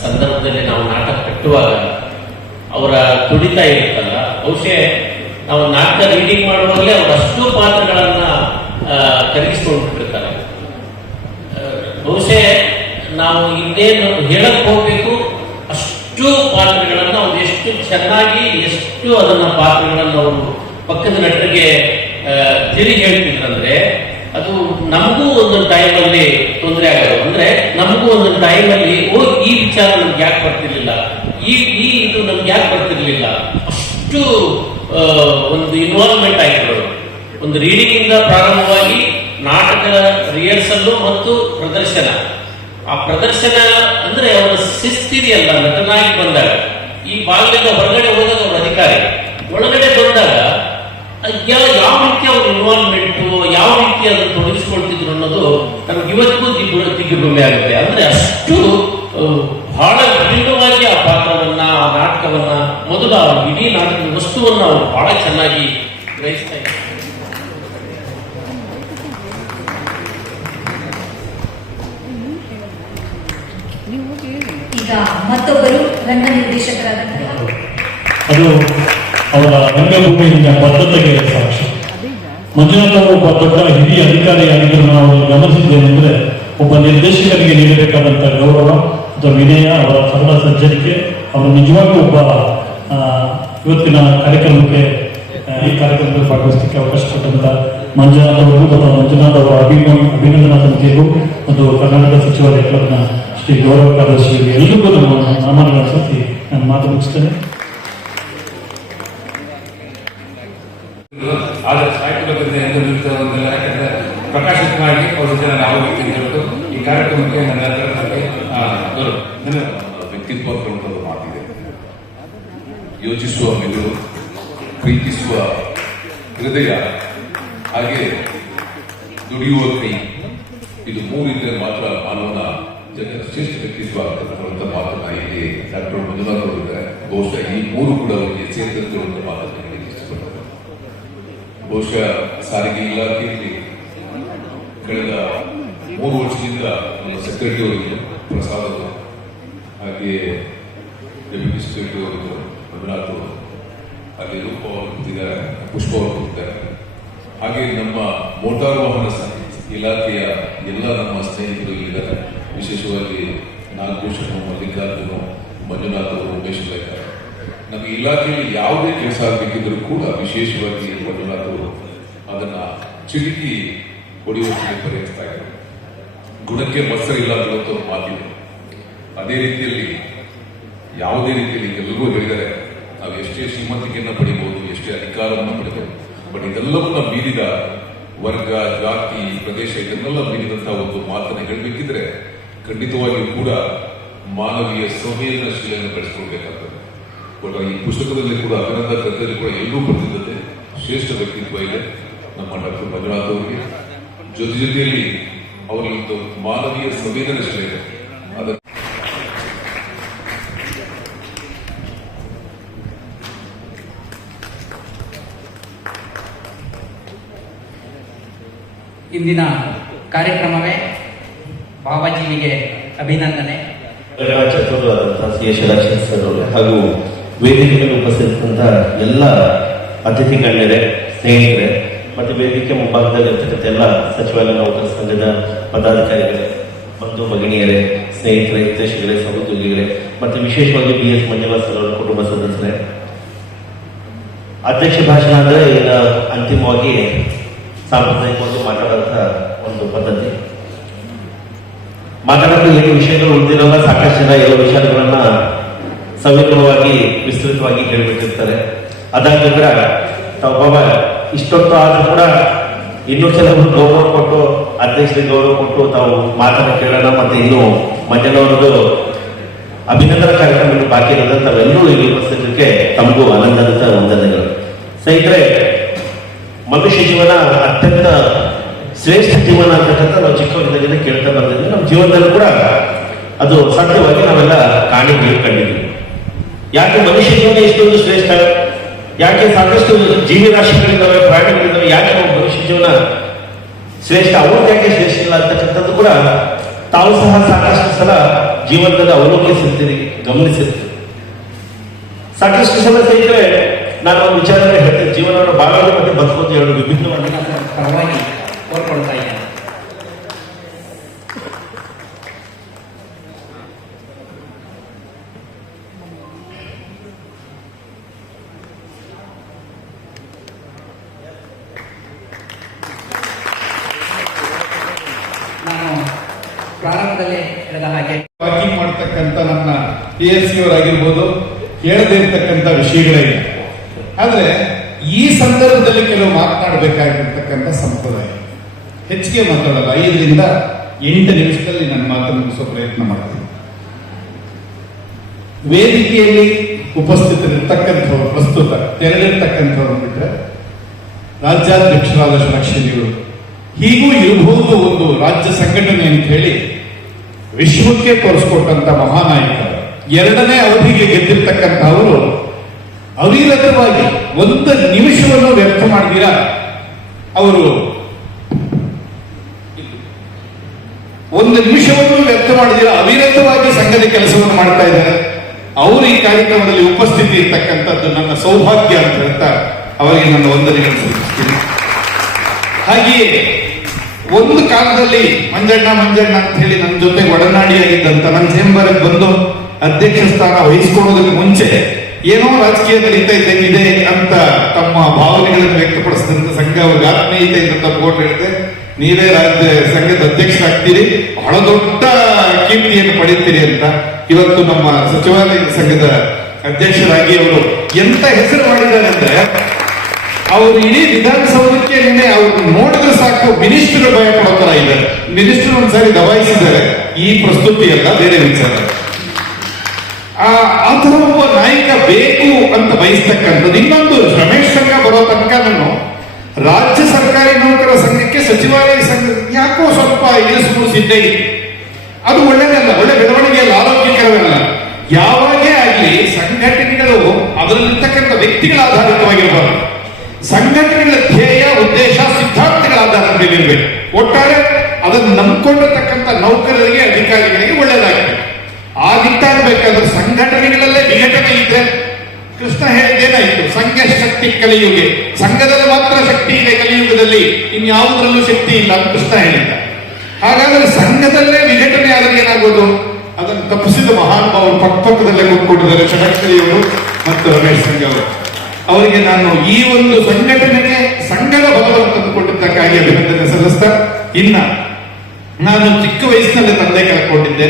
ಸಂದರ್ಭದಲ್ಲಿ ನಾವು ನಾಟಕ ಕಟ್ಟುವಾಗ ಅವರ ತುಡಿತ ಇರುತ್ತಲ್ಲ, ಬಹುಶಃ ನಾವು ನಾಟಕ ರೀಡಿಂಗ್ ಮಾಡುವಾಗಲೇ ಅವರು ಅಷ್ಟು ಪಾತ್ರಗಳನ್ನ ಕರಗಿಸ್ಕೊಂಡ್ಬಿಟ್ಟಿರ್ತಾರೆ. ಬಹುಶಃ ನಾವು ಇನ್ನೇನು ಹೇಳಕ್ ಹೋಗ್ಬೇಕು, ಅಷ್ಟು ಪಾತ್ರಗಳನ್ನು ಅವ್ರು ಎಷ್ಟು ಚೆನ್ನಾಗಿ, ಎಷ್ಟು ಅದನ್ನ ಪಾತ್ರಗಳನ್ನು ಅವರು ಪಕ್ಕದ ನಟರಿಗೆ ತಿರುಗಿ ಹೇಳ್ತಿದ್ರಂದ್ರೆ ಅದು ನಮಗೂ ಒಂದೊಂದು ಟೈಮಲ್ಲಿ ತೊಂದರೆ ಆಗೋದು. ಅಂದ್ರೆ ನಮಗೂ ಒಂದೊಂದು ಟೈಮಲ್ಲಿ ಈ ವಿಚಾರ ನಮ್ಗೆ ಯಾಕೆ ಬರ್ತಿರ್ಲಿಲ್ಲ, ಈ ಇದು ನಮ್ಗೆ ಯಾಕೆ ಬರ್ತಿರ್ಲಿಲ್ಲ, ಅಷ್ಟು ಒಂದು ಇನ್ವಾಲ್ವ್ಮೆಂಟ್ ಆಗಿರೋದು. ಒಂದು ರೀಡಿಂಗ್ ಇಂದ ಪ್ರಾರಂಭವಾಗಿ ನಾಟಕದ ರಿಹರ್ಸಲ್ಲು ಮತ್ತು ಪ್ರದರ್ಶನ. ಆ ಪ್ರದರ್ಶನ ಅಂದ್ರೆ ಅವರ ಶಿಸ್ತಿದೆಯಲ್ಲ, ನಟನಾಗಿ ಬಂದಾಗ ಈ ಬಾಗಿಲಿಂದ ಹೊರಗಡೆ ಹೋದಾಗ ಅವ್ರ ಅಧಿಕಾರಿ, ಒಳಗಡೆ ಬಂದಾಗ ಯಾವ ರೀತಿ ಅವ್ರ ಇನ್ವಾಲ್ವ್ಮೆಂಟ್, ಯಾವ ರೀತಿ ಅದನ್ನು ತೊಡಗಿಸ್ಕೊಳ್ತಿದ್ರು ಅನ್ನೋದು ನಮ್ಗೆ ಇವತ್ತಿಗೂ ದಿಗ್ಭ್ರಮೆ ಆಗುತ್ತೆ. ಅಂದ್ರೆ ಅಷ್ಟು ಬಹಳ ವಿಭಿನ್ನವಾಗಿ ಆ ಪಾತ್ರವನ್ನ, ಆ ನಾಟಕವನ್ನ, ಮೊದಲು ಆ ಇಡೀ ನಾಟಕದ ವಸ್ತುವನ್ನ ಅವರು ಬಹಳ ಚೆನ್ನಾಗಿ ಗ್ರಹಿಸ್ತಾ ಇದ್ದಾರೆ. ಈಗ ಮತ್ತೊಬ್ಬರು ರಂಗ ನಿರ್ದೇಶಕರಾದಂತಹ ಅದು ಅವರ ರಂಗಭೂಮಿಯಿಂದ ಬದ್ಧತೆಗೆ ಸಾಕ್ಷಿ. ಮಂಜುನಾಥ್ ಅವರು ಒಬ್ಬ ದೊಡ್ಡ ಹಿರಿಯ ಅಧಿಕಾರಿಯಾಗಿದ್ದರೂ ನಾವು ಗಮನಿಸಿದ್ದೇನೆಂದರೆ, ಒಬ್ಬ ನಿರ್ದೇಶಕರಿಗೆ ನೀಡಬೇಕಾದಂಥ ಗೌರವ ಅಥವಾ ವಿನಯ, ಅವರ ಸರಳ ಸಜ್ಜನಿಕೆ, ಅವರು ನಿಜವಾಗ್ಲೂ ಒಬ್ಬ ಇವತ್ತಿನ ಕಾರ್ಯಕ್ರಮಕ್ಕೆ, ಈ ಕಾರ್ಯಕ್ರಮದಲ್ಲಿ ಭಾಗವಹಿಸಲಿಕ್ಕೆ ಅವಕಾಶ ಕೊಟ್ಟಂತ ಮಂಜುನಾಥ್ ಅವರು ಮತ್ತು ಮಂಜುನಾಥ್ ಅವರ ಅಭಿನಂದನಾ ಸಮಿತಿಗೂ ಮತ್ತು ಕರ್ನಾಟಕ ಸಚಿವಾಲಯ ಕ್ಲಬ್ನ ಶ್ರೀ ಗೌರವ ಕಾರ್ಯದರ್ಶಿಗಳಿಗೆ ಎಲ್ರಿಗೂ ನಮ್ಮ ನಮನಗಳ ಸತಿ ನಾನು ಮಾತು ಮುಗಿಸ್ತೇನೆ. ಆದರೆ ಸಾಹಿತ್ಯ ಬಗ್ಗೆ ಯಾಕಂದ್ರೆ ಪ್ರಕಾಶಿತವಾಗಿ ಅವ್ರ ಜೊತೆ ನಾನು ಯಾವ ವ್ಯಕ್ತಿ ಹೇಳ್ತು ಈ ಕಾರ್ಯಕ್ರಮಕ್ಕೆ ನನ್ನ ವ್ಯಕ್ತಿತ್ವ ಪ್ರಮುಖದ ಮಾತಿದೆ. ಯೋಚಿಸುವ ಮೆದುಳು, ಪ್ರೀತಿಸುವ ಹೃದಯ, ಹಾಗೆ ದುಡಿಯುವ ಕೈ, ಇದು ಮೂರಿದ್ದರೆ ಮಾತ್ರ ಮಾನವನ ಶ್ರೇಷ್ಠ ವ್ಯಕ್ತಿತ್ವ ಅಂತಕ್ಕಂಥ ಮಾತನ್ನ ಇಲ್ಲಿ ಡಾಕ್ಟರ್ ಮಂಜುನಾಥ್ ಅವರಿದ್ದಾರೆ. ಬಹುಶಃ ಈ ಮೂರು ಕೂಡ ಅವರಿಗೆ ಸೇರಿದಂತಿರುವಂತಹ ಮಾತನ್ನು ಹೇಳಲಿಕ್ಕೆ ಇಷ್ಟಪಡ್ತಾರೆ. ಬಹುಶಃ ಸಾರಿಗೆ ಇಲಾಖೆಯಲ್ಲಿ ಕಳೆದ 3 ವರ್ಷದಿಂದ ನಮ್ಮ ಸೆಕ್ರೆಟರಿ ಅವರಿಗೂ ಪ್ರಸಾದ್ ಅವರು, ಹಾಗೆ ಡೆಪ್ಯೂಟಿ ಸೆಕ್ರೆಟರಿ ಅವರಿಗೂ ಮಂಜುನಾಥ್ ಅವರು, ಹಾಗೆ ರೂಪ ಅವರು ಕೂತಿದ್ದಾರೆ, ಪುಷ್ಪ ಅವರು ಕೂತಿದ್ದಾರೆ, ಹಾಗೆ ನಮ್ಮ ಮೋಟಾರ್ ವಾಹನ ಇಲಾಖೆಯ ಎಲ್ಲ ನಮ್ಮ ಸ್ನೇಹಿತರು ಇಲ್ಲಿದ್ದಾರೆ. ವಿಶೇಷವಾಗಿ ನಾಗಭೂಷಣ್, ಮಲ್ಲಿಕಾರ್ಜುನ, ಮಂಜುನಾಥ್ ಅವರು, ಉಮೇಶ್ ಬೇಕಾರೆ. ನಮ್ಮ ಇಲಾಖೆಯಲ್ಲಿ ಯಾವುದೇ ಕೆಲಸ ಆಗಬೇಕಿದ್ರೂ ಕೂಡ ವಿಶೇಷವಾಗಿ ಮಂಜುನಾಥ್ ಅವರು ಅದನ್ನ ಚಿಟಕಿ ಹೊಡೆಯುವಷ್ಟಕ್ಕೆ ಪರಿಹರಿಸ್ತಾ ಇದ್ದಾರೆ. ಗುಣಕ್ಕೆ ಮತ್ಸರ ಇಲ್ಲ ಅನ್ನುವಂಥ ಒಂದು ಮಾತಿದೆ. ಅದೇ ರೀತಿಯಲ್ಲಿ ಯಾವುದೇ ರೀತಿಯಲ್ಲಿ ಎಲ್ಲರೂ ಹೇಳಿದರೆ ನಾವು ಎಷ್ಟೇ ಶ್ರೀಮಂತಿಕೆಯನ್ನು ಪಡಿಬಹುದು, ಎಷ್ಟೇ ಅಧಿಕಾರವನ್ನು ಪಡೆಯಬಹುದು, ಬಟ್ ಇದೆಲ್ಲವನ್ನ ಮೀರಿದ ವರ್ಗ, ಜಾತಿ, ಪ್ರದೇಶ ಇದನ್ನೆಲ್ಲ ಮೀರಿದಂತಹ ಒಂದು ಮಾತನ್ನು ಹೇಳಬೇಕಿದ್ರೆ ಖಂಡಿತವಾಗಿಯೂ ಕೂಡ ಮಾನವೀಯ ಸಂವೇದನಶೀಲನ್ನು ಬೆಳೆಸ್ಕೊಳ್ಬೇಕಾಗ್ತದೆ. ಬಟ್ ಈ ಪುಸ್ತಕದಲ್ಲಿ ಕೂಡ ಅಭಿನಂದ ಗ್ರಂಥದಲ್ಲಿ ಕೂಡ ಎಲ್ಲರೂ ಬರ್ತಿದ್ದತೆ ಶ್ರೇಷ್ಠ ವ್ಯಕ್ತಿತ್ವ ಇದೆ ನಮ್ಮ ಡಾಕ್ಟರ್ ಮಂಜುನಾಥ್ ಅವರಿಗೆ. ಜೊತೆಯಲ್ಲಿ ಅವರಲ್ಲಿ ಒಂದು ಮಾನವೀಯ ಸಂವೇದನಶೀಲ ಇದೆ. ಅದಕ್ಕೆ ಇಂದಿನ ಕಾರ್ಯಕ್ರಮವೇ ಬಾಬಾಜಿಗೆ ಅಭಿನಂದನೆ. ಚತುರರಾದಂತಹ ಸಿ ಎಸ್ ಶಿವರಾಕ್ಷನ್ ಸರ್ ಅವರೇ ಹಾಗೂ ವೇದಿಕೆ ಮೇಲೆ ಉಪಸ್ಥಿತಂತಹ ಎಲ್ಲ ಅತಿಥಿ ಗಣ್ಯರೇ, ಸ್ನೇಹಿತರೆ ಮತ್ತು ವೇದಿಕೆ ಮುಂಭಾಗದಲ್ಲಿ ಇರ್ತಕ್ಕಂಥ ಎಲ್ಲ ಸಚಿವಾಲಯ ನೌಕರ ಸಂಘದ ಪದಾಧಿಕಾರಿಗಳೇ, ಬಂಧು ಭಗಿನಿಯರೇ, ಸ್ನೇಹಿತರೆ, ಹಿತೈಷಿಗಳೇ, ಸಹೋದ್ಯೋಗಿಗಳೇ ಮತ್ತು ವಿಶೇಷವಾಗಿ BS ಮಂಜುನಾಥ್ ಸರ್ ಅವರ ಕುಟುಂಬ ಸದಸ್ಯರೇ, ಅಧ್ಯಕ್ಷ ಭಾಷಣ ಅಂದರೆ ಅಂತಿಮವಾಗಿ ಸಾಂಪ್ರದಾಯಿಕವಾಗಿ ಮಾತಾಡುವಂತಹ ಒಂದು ಪದ್ಧತಿ. ಮಾತಾಡೋದು ಏನು ವಿಷಯಗಳು ಉಳಿದಿರಲ್ಲ, ಸಾಕಷ್ಟು ಜನ ಎಲ್ಲ ವಿಚಾರಗಳನ್ನ ಸವಿವರವಾಗಿ ವಿಸ್ತೃತವಾಗಿ ಹೇಳ್ಬಿಟ್ಟಿರ್ತಾರೆ. ಅದಾಗಿದ್ರೆ ತಾವು ಬಾಬಾ ಇಷ್ಟೊತ್ತು ಆದ್ರೂ ಕೂಡ ಇನ್ನೂ ಕೆಲವರು ಗೌರವ ಕೊಟ್ಟು, ಅಧ್ಯಕ್ಷರಿಗೆ ಗೌರವ ಕೊಟ್ಟು ತಾವು ಮಾತನ್ನ ಕೇಳೋಣ. ಮತ್ತೆ ಇನ್ನು ಮಂಜನವರದು ಅಭಿನಂದನಾ ಕಾರ್ಯಕ್ರಮ ಬಾಕಿ ಇರೋದಂತ ತಾವೆಲ್ಲರೂ ಇಲ್ಲಿ ಉಪಸ್ಥಿತರಿಗೆ ತಮಗೂ ಆನಂದದ ವಂದನೆಗಳು. ಸ್ನೇಹಿತರೆ, ಮನುಷ್ಯ ಜೀವನ ಅತ್ಯಂತ ಶ್ರೇಷ್ಠ ಜೀವನ ಅಂತಕ್ಕಂಥ ನಾವು ಚಿಕ್ಕವರಿದ್ದಾಗಿಂದ ಕೇಳ್ತಾ ಬಂದಿದ್ವಿ. ನಮ್ಮ ಜೀವನದಲ್ಲೂ ಕೂಡ ಅದು ಸತ್ಯವಾಗಿ ನಾವೆಲ್ಲ ಕಾಣಿ ಕಂಡಿದ್ವಿ. ಯಾಕೆ ಮನುಷ್ಯ ಜೀವನ ಇಷ್ಟೊಂದು ಶ್ರೇಷ್ಠ, ಯಾಕೆ ಸಾಕಷ್ಟು ಜೀವಿರಾಶಿಗಳಿದ್ದಾವೆ, ಪ್ರಾಣಿಗಳಿದ್ದಾವೆ, ಯಾಕೆ ಮನುಷ್ಯ ಜೀವನ ಶ್ರೇಷ್ಠ, ಅವ್ರದ್ದು ಯಾಕೆ ಶ್ರೇಷ್ಠ ಇಲ್ಲ ಅಂತಕ್ಕಂಥದ್ದು ಕೂಡ ತಾವು ಸಹ ಸಾಕಷ್ಟು ಸಲ ಜೀವನದಲ್ಲಿ ಅವಲೋಕಿಸಿರ್ತೀರಿ, ಗಮನಿಸಿರ್ತೀರಿ. ಸಾಕಷ್ಟು ಸಲ ಸ್ನೇಹಿತರೆ ನಾನು ಒಂದು ವಿಚಾರದಲ್ಲಿ ಹೇಳ್ತೇನೆ, ಜೀವನವನ್ನು ಬಾಳಲು ಮತ್ತೆ ಬದುಕೋದು ಎರಡು ವಿಭಿನ್ನವಾದ ಪರವಾಗಿ ಕೋರ್ಕೊಳ್ತಾ ಇದ್ದೇನೆ. ನಾನು ಪ್ರಾರಂಭದಲ್ಲೇ ಹೇಳಿದ ಹಾಗೆ ವಾಕಿಂಗ್ ಮಾಡ್ತಕ್ಕಂಥ ನಮ್ಮ PSC ಅವರಾಗಿರ್ಬೋದು, ಕೇಳದೇ ಇರ್ತಕ್ಕಂಥ ವಿಷಯಗಳೇ ಇದೆ. ಆದ್ರೆ ಈ ಸಂದರ್ಭದಲ್ಲಿ ಕೆಲವು ಮಾತನಾಡಬೇಕಾಗಿರ್ತಕ್ಕಂಥ ಸಂಪ್ರದಾಯ. ಹೆಚ್ಚಿಗೆ ಮಾತಾಡಲ್ಲ, 5 ರಿಂದ 8 ನಿಮಿಷದಲ್ಲಿ ನನ್ನ ಮಾತನ್ನು ಮುಗಿಸೋ ಪ್ರಯತ್ನ ಮಾಡ್ತೀನಿ. ವೇದಿಕೆಯಲ್ಲಿ ಉಪಸ್ಥಿತರಿರ್ತಕ್ಕಂಥವ್ರು, ಪ್ರಸ್ತುತ ತೆರಳಿರ್ತಕ್ಕಂಥವ್ರು ಬಿಟ್ಟರೆ ರಾಜ್ಯಾಧ್ಯಕ್ಷರಾದ ಶಿವರಾಕ್ಷಿಯವರು, ಹೀಗೂ ಇರಬಹುದು ಒಂದು ರಾಜ್ಯ ಸಂಘಟನೆ ಅಂತ ಹೇಳಿ ವಿಶ್ವಕ್ಕೆ ತೋರಿಸ್ಕೊಟ್ಟಂತ ಮಹಾನಾಯಕ, 2ನೇ ಅವಧಿಗೆ ಗೆದ್ದಿರ್ತಕ್ಕಂಥ ಅವರು ಅವಿರತವಾಗಿ 1 ನಿಮಿಷವನ್ನು ವ್ಯರ್ಥ ಮಾಡಿದಿರಾ ಅವರು 1 ನಿಮಿಷವನ್ನು ವ್ಯರ್ಥ ಮಾಡಿದಿರಾ ಅವಿರತವಾಗಿ ಸಂಘದ ಕೆಲಸವನ್ನು ಮಾಡ್ತಾ ಇದ್ದಾರೆ. ಅವರು ಈ ಕಾರ್ಯಕ್ರಮದಲ್ಲಿ ಉಪಸ್ಥಿತಿ ಇರ್ತಕ್ಕಂಥದ್ದು ನನ್ನ ಸೌಭಾಗ್ಯ ಅಂತ ಹೇಳ್ತಾ ಅವರಿಗೆ ನನ್ನ ವಂದನೆಗಳನ್ನು ಸಲ್ಲಿಸ್ತೀನಿ. ಹಾಗೆಯೇ ಒಂದು ಕಾಲದಲ್ಲಿ ಮಂಜಣ್ಣ ಅಂತ ಹೇಳಿ ನನ್ನ ಜೊತೆ ಒಡನಾಡಿಯಾಗಿದ್ದಂತ ನನ್ನ ಚೇಂಬರ್ಗೆ ಬಂದು ಅಧ್ಯಕ್ಷ ಸ್ಥಾನ ವಹಿಸಿಕೊಳ್ಳೋದಕ್ಕೆ ಮುಂಚೆ ಏನೋ ರಾಜಕೀಯದಲ್ಲಿ ಇದೆ ಅಂತ ತಮ್ಮ ಭಾವನೆಗಳನ್ನು ವ್ಯಕ್ತಪಡಿಸಿದಂತ ಸಂಘ ಅವ್ರಿಗೆ ಆತ್ಮೀಯತೆಯಿಂದ ತಪ್ಪಿಕೊಂಡು ಹೇಳಿದೆ, ನೀವೇ ರಾಜ್ಯ ಸಂಘದ ಅಧ್ಯಕ್ಷರಾಗ್ತೀರಿ, ಬಹಳ ದೊಡ್ಡ ಕೀರ್ತಿಯನ್ನು ಪಡೆಯುತ್ತೀರಿ ಅಂತ ಇವತ್ತು ನಮ್ಮ ಸಚಿವಾಲಯ ಸಂಘದ ಅಧ್ಯಕ್ಷರಾಗಿ ಅವರು ಎಂತ ಹೆಸರು ಮಾಡಿದ್ದಾರೆ ಅಂದ್ರೆ, ಅವರು ಇಡೀ ವಿಧಾನಸೌಧಕ್ಕೆ ನಿನ್ನೆ ಅವ್ರು ನೋಡಿದ್ರೆ ಸಾಕು ಮಿನಿಸ್ಟರ್ ಭಯ ಪಡೋ ತರ ಇದ್ದಾರೆ. ಮಿನಿಸ್ಟರ್ ಒಂದ್ಸಾರಿ ದಬಾಯಿಸಿದ್ದಾರೆ. ಈ ಪ್ರಸ್ತುತಿ ಅಲ್ಲ, ಬೇರೆ ವಿಚಾರ. ಆ ತರ ಒಬ್ಬ ನಾಯಕ ಬೇಕು ಅಂತ ಬಯಸ್ತಕ್ಕಂಥದ್ದು. ಇನ್ನೊಂದು, ರಮೇಶ್ ಸಂಘ ಬರೋ ತನಕ ನಾನು ರಾಜ್ಯ ಸರ್ಕಾರಿ ನೌಕರರ ಸಂಘಕ್ಕೆ ಸಚಿವಾಲಯ ಸಂಘ ಯಾಕೋ ಸ್ವಲ್ಪ ಇಳಿಸಿದೆ. ಅದು ಒಳ್ಳೆಯದಲ್ಲ, ಒಳ್ಳೆ ಬೆಳವಣಿಗೆ ಅಲ್ಲ, ಆರೋಗ್ಯಕರವಲ್ಲ. ಯಾವಾಗೇ ಆಗಲಿ ಸಂಘಟನೆಗಳು ಅದರಲ್ಲಿರ್ತಕ್ಕಂಥ ವ್ಯಕ್ತಿಗಳ ಆಧಾರಿತವಾಗಿರಬಾರದು. ಸಂಘಟನೆಗಳ ಧ್ಯೇಯ, ಉದ್ದೇಶ, ಸಿದ್ಧಾಂತಗಳ ಆಧಾರದ ಮೇಲೆ ಇರಬೇಕು. ಒಟ್ಟಾರೆ ಅದನ್ನು ನಂಬಿಕೊಂಡಿರ್ತಕ್ಕಂಥ ನೌಕರರಿಗೆ, ಅಧಿಕಾರಿಗಳಿಗೆ ಒಳ್ಳೆಯದಾಗಿದೆ. ಆ ದಿಟ್ಟಾಗಬೇಕಾದ್ರೆ ಸಂಘಟನೆಗಳಲ್ಲೇ ವಿಘಟನೆ ಇದ್ರೆ, ಕೃಷ್ಣ ಹೇಳಿದ್ದೇನಾಯಿತು, ಸಂಘ ಶಕ್ತಿ ಕಲಿಯುಗೆ, ಸಂಘದಲ್ಲಿ ಮಾತ್ರ ಶಕ್ತಿ ಇದೆ ಕಲಿಯುಗದಲ್ಲಿ, ಇನ್ಯಾವುದರಲ್ಲೂ ಶಕ್ತಿ ಇಲ್ಲ ಅಂತ ಕೃಷ್ಣ ಹೇಳಿದ್ದ. ಹಾಗಾದ್ರೆ ಸಂಘದಲ್ಲೇ ವಿಘಟನೆ ಆದಾಗ ಏನಾಗೋದು? ಅದನ್ನು ತಪ್ಪಿಸಿದ ಮಹಾನುಭಾವರು ಪಕ್ಕದಲ್ಲೇ ಕೂತ್ಕೊಂಡಿದ್ದಾರೆ, ಷಡಕ್ಷರಿಯವರು ಮತ್ತು ರಮೇಶ್ ಸಂಘ ಅವರು. ಅವರಿಗೆ ನಾನು ಈ ಒಂದು ಸಂಘಟನೆಗೆ ಸಂಘದ ಬಲವನ್ನು ತಂದುಕೊಂಡಿದ್ದಕ್ಕಾಗಿ ಅಭಿನಂದನೆ ಸಲ್ಲಿಸ್ತಾ, ಇನ್ನ ನಾನು ಚಿಕ್ಕ ವಯಸ್ಸಿನಲ್ಲಿ ತಂದೆ ಕಳ್ಕೊಂಡಿದ್ದೆ.